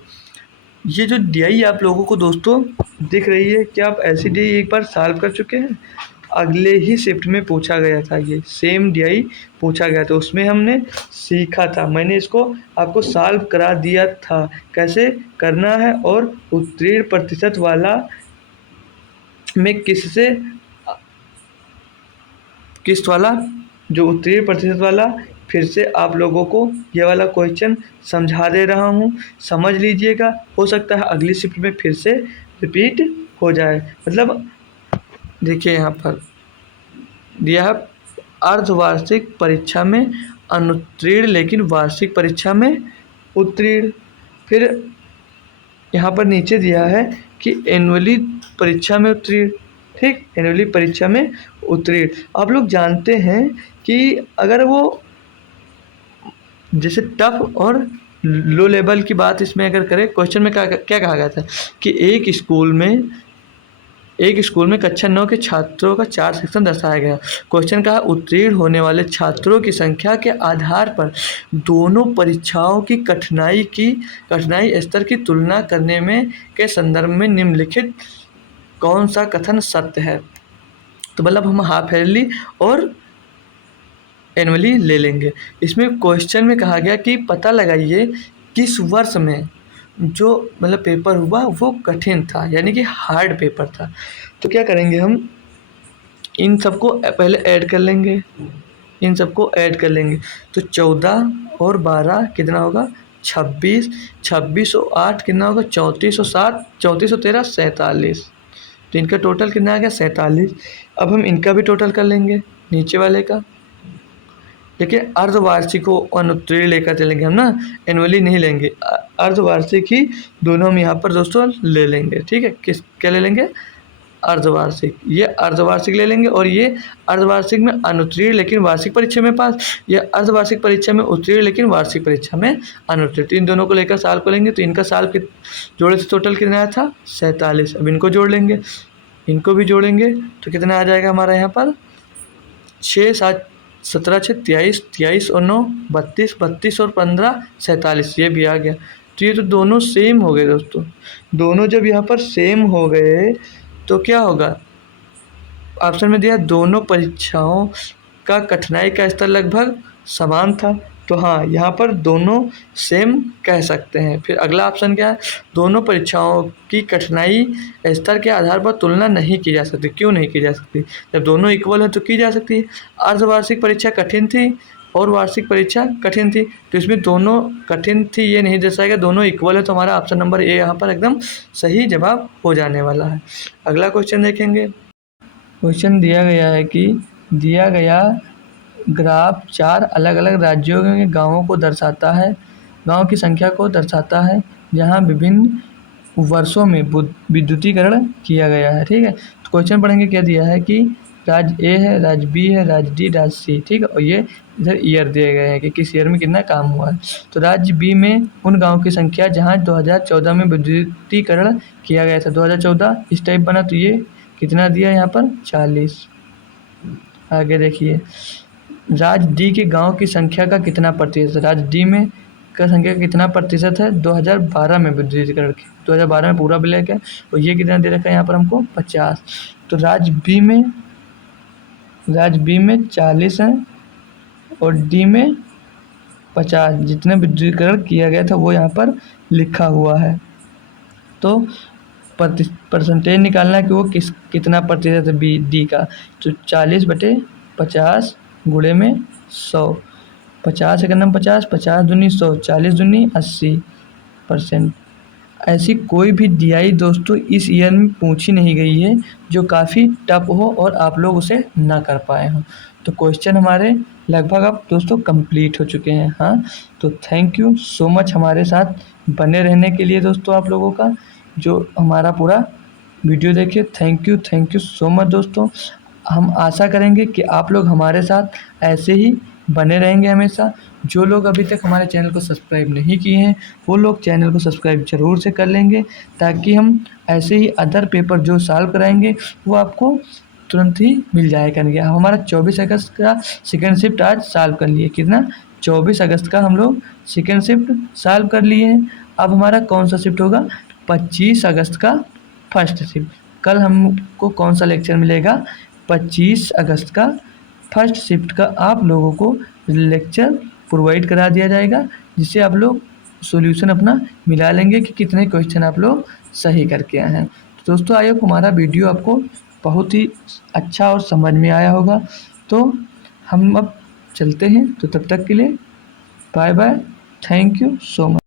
ये जो डीआई आप लोगों को दोस्तों दिख रही है, क्या आप ऐसी डीआई एक बार सॉल्व कर चुके हैं? अगले ही शिफ्ट में पूछा गया था, ये सेम डीआई पूछा गया था, उसमें हमने सीखा था, मैंने इसको आपको सॉल्व करा दिया था कैसे करना है। और उत्तीर्ण प्रतिशत वाला में किससे किस्त वाला, जो उत्तीर्ण प्रतिशत वाला, फिर से आप लोगों को ये वाला क्वेश्चन समझा दे रहा हूँ, समझ लीजिएगा। हो सकता है अगली शिफ्ट में फिर से रिपीट हो जाए। मतलब देखिए यहाँ पर दिया है, अर्धवार्षिक परीक्षा में अनुत्तीर्ण लेकिन वार्षिक परीक्षा में उत्तीर्ण। फिर यहाँ पर नीचे दिया है कि एनुअली परीक्षा में उत्तीर्ण। ठीक, एनुअली परीक्षा में उत्तीर्ण। आप लोग जानते हैं कि अगर वो जैसे टफ और लो लेवल की बात इसमें अगर करें, क्वेश्चन में क्या क्या कहा गया था कि एक स्कूल में कक्षा 9 के छात्रों का 4 सेक्शन दर्शाया गया। क्वेश्चन का उत्तीर्ण होने वाले छात्रों की संख्या के आधार पर दोनों परीक्षाओं की कठिनाई स्तर की तुलना करने में के संदर्भ में निम्नलिखित कौन सा कथन सत्य है। तो मतलब हम हाफ ईयरली और एनुअली ले लेंगे। इसमें क्वेश्चन में कहा गया कि पता लगाइए किस वर्ष में जो मतलब पेपर हुआ वो कठिन था, यानी कि हार्ड पेपर था। तो क्या करेंगे, हम इन सबको पहले ऐड कर लेंगे, तो 14 और 12 कितना होगा 26, 26 और 8 कितना होगा 34 और 7, 34 और 13 47। तो इनका टोटल कितना आ गया 47। अब हम इनका भी टोटल कर लेंगे नीचे वाले का। देखिए अर्धवार्षिक को अनुत्तीर्ण लेकर चलेंगे हम ना, एनुअली नहीं लेंगे, अर्धवार्षिक ही दोनों हम यहाँ पर दोस्तों ले लेंगे। ठीक है, किस क्या ले लेंगे, अर्धवार्षिक, ये अर्धवार्षिक ले लेंगे और ये अर्धवार्षिक में अनुत्तीर्ण लेकिन वार्षिक परीक्षा में पास, ये अर्धवार्षिक परीक्षा में उत्तीर्ण लेकिन वार्षिक परीक्षा में अनुत्तीर्ण। तो इन दोनों को लेकर साल को लेंगे, तो इनका साल के जोड़े से टोटल कितना आया था 47। अब इनको जोड़ लेंगे, इनको भी जोड़ेंगे तो कितना आ जाएगा हमारा यहाँ पर 6 7 17 6 23, 23 और 9 32, 32 और 15 47, ये भी आ गया। तो ये तो दोनों सेम हो गए दोस्तों। दोनों जब यहाँ पर सेम हो गए तो क्या होगा, ऑप्शन में दिया दोनों परीक्षाओं का कठिनाई का स्तर लगभग समान था। तो हाँ, यहाँ पर दोनों सेम कह सकते हैं। फिर अगला ऑप्शन क्या है, दोनों परीक्षाओं की कठिनाई स्तर के आधार पर तुलना नहीं की जा सकती। क्यों नहीं की जा सकती, जब दोनों इक्वल है तो की जा सकती है। अर्धवार्षिक परीक्षा कठिन थी और वार्षिक परीक्षा कठिन थी, तो इसमें दोनों कठिन थी ये नहीं दर्शाएगा, दोनों इक्वल है, तो हमारा ऑप्शन नंबर ए यहाँ पर एकदम सही जवाब हो जाने वाला है। अगला क्वेश्चन देखेंगे। क्वेश्चन दिया गया है कि दिया गया ग्राफ 4 अलग अलग राज्यों के गांवों को दर्शाता है, गांव की संख्या को दर्शाता है जहां विभिन्न वर्षों में विद्युतीकरण किया गया है। ठीक है, तो क्वेश्चन पढ़ेंगे क्या दिया है कि राज्य ए है, राज्य बी है, राज्य डी, राज्य सी, ठीक है। और ये इधर ईयर दिए गए हैं कि किस ईयर में कितना काम हुआ है। तो राज्य बी में उन गाँव की संख्या जहाँ 2014 में विद्युतीकरण किया गया था। 2014 इस टाइप बना, तो ये कितना दिया यहाँ पर 40। आगे देखिए, राज्य डी के गांव की संख्या का कितना प्रतिशत है। राज्य डी में का संख्या कितना प्रतिशत है 2012 में विद्युतीकरण की। 2012 में पूरा ब्लैक है, और ये कितना दे रखा है यहाँ पर हमको 50। तो राज्य बी में 40 है और डी में 50, जितने विद्युतीकरण किया गया था वो यहाँ पर लिखा हुआ है। तो परसेंटेज निकालना है कि वो कितना प्रतिशत है बी डी का। तो 40/50 गुणे में 100, 50 एक नंबर 50, 50 दूनी 100, 40 दूनी 80%। ऐसी कोई भी DI दोस्तों इस ईयर में पूछी नहीं गई है जो काफ़ी टफ हो और आप लोग उसे ना कर पाए हों। तो क्वेश्चन हमारे लगभग अब दोस्तों कंप्लीट हो चुके हैं। हाँ, तो थैंक यू सो मच हमारे साथ बने रहने के लिए दोस्तों, आप लोगों का जो हमारा पूरा वीडियो देखिए। थैंक यू सो मच दोस्तों। हम आशा करेंगे कि आप लोग हमारे साथ ऐसे ही बने रहेंगे हमेशा। जो लोग अभी तक हमारे चैनल को सब्सक्राइब नहीं किए हैं वो लोग चैनल को सब्सक्राइब ज़रूर से कर लेंगे, ताकि हम ऐसे ही अदर पेपर जो सॉल्व कराएंगे वो आपको तुरंत ही मिल जाया करेंगे। हमारा 24 अगस्त का सेकेंड शिफ्ट आज सॉल्व कर लिए। कितना 24 अगस्त का हम लोग सेकेंड शिफ्ट सॉल्व कर लिए हैं। अब हमारा कौन सा शिफ्ट होगा 25 अगस्त का फर्स्ट शिफ्ट। कल हमको कौन सा लेक्चर मिलेगा 25 अगस्त का फर्स्ट शिफ्ट का आप लोगों को लेक्चर प्रोवाइड करा दिया जाएगा, जिससे आप लोग सॉल्यूशन अपना मिला लेंगे कि कितने क्वेश्चन आप लोग सही करके आए हैं। तो दोस्तों आई होप हमारा वीडियो आपको बहुत ही अच्छा और समझ में आया होगा। तो हम अब चलते हैं, तो तब तक के लिए bye bye, thank you so much.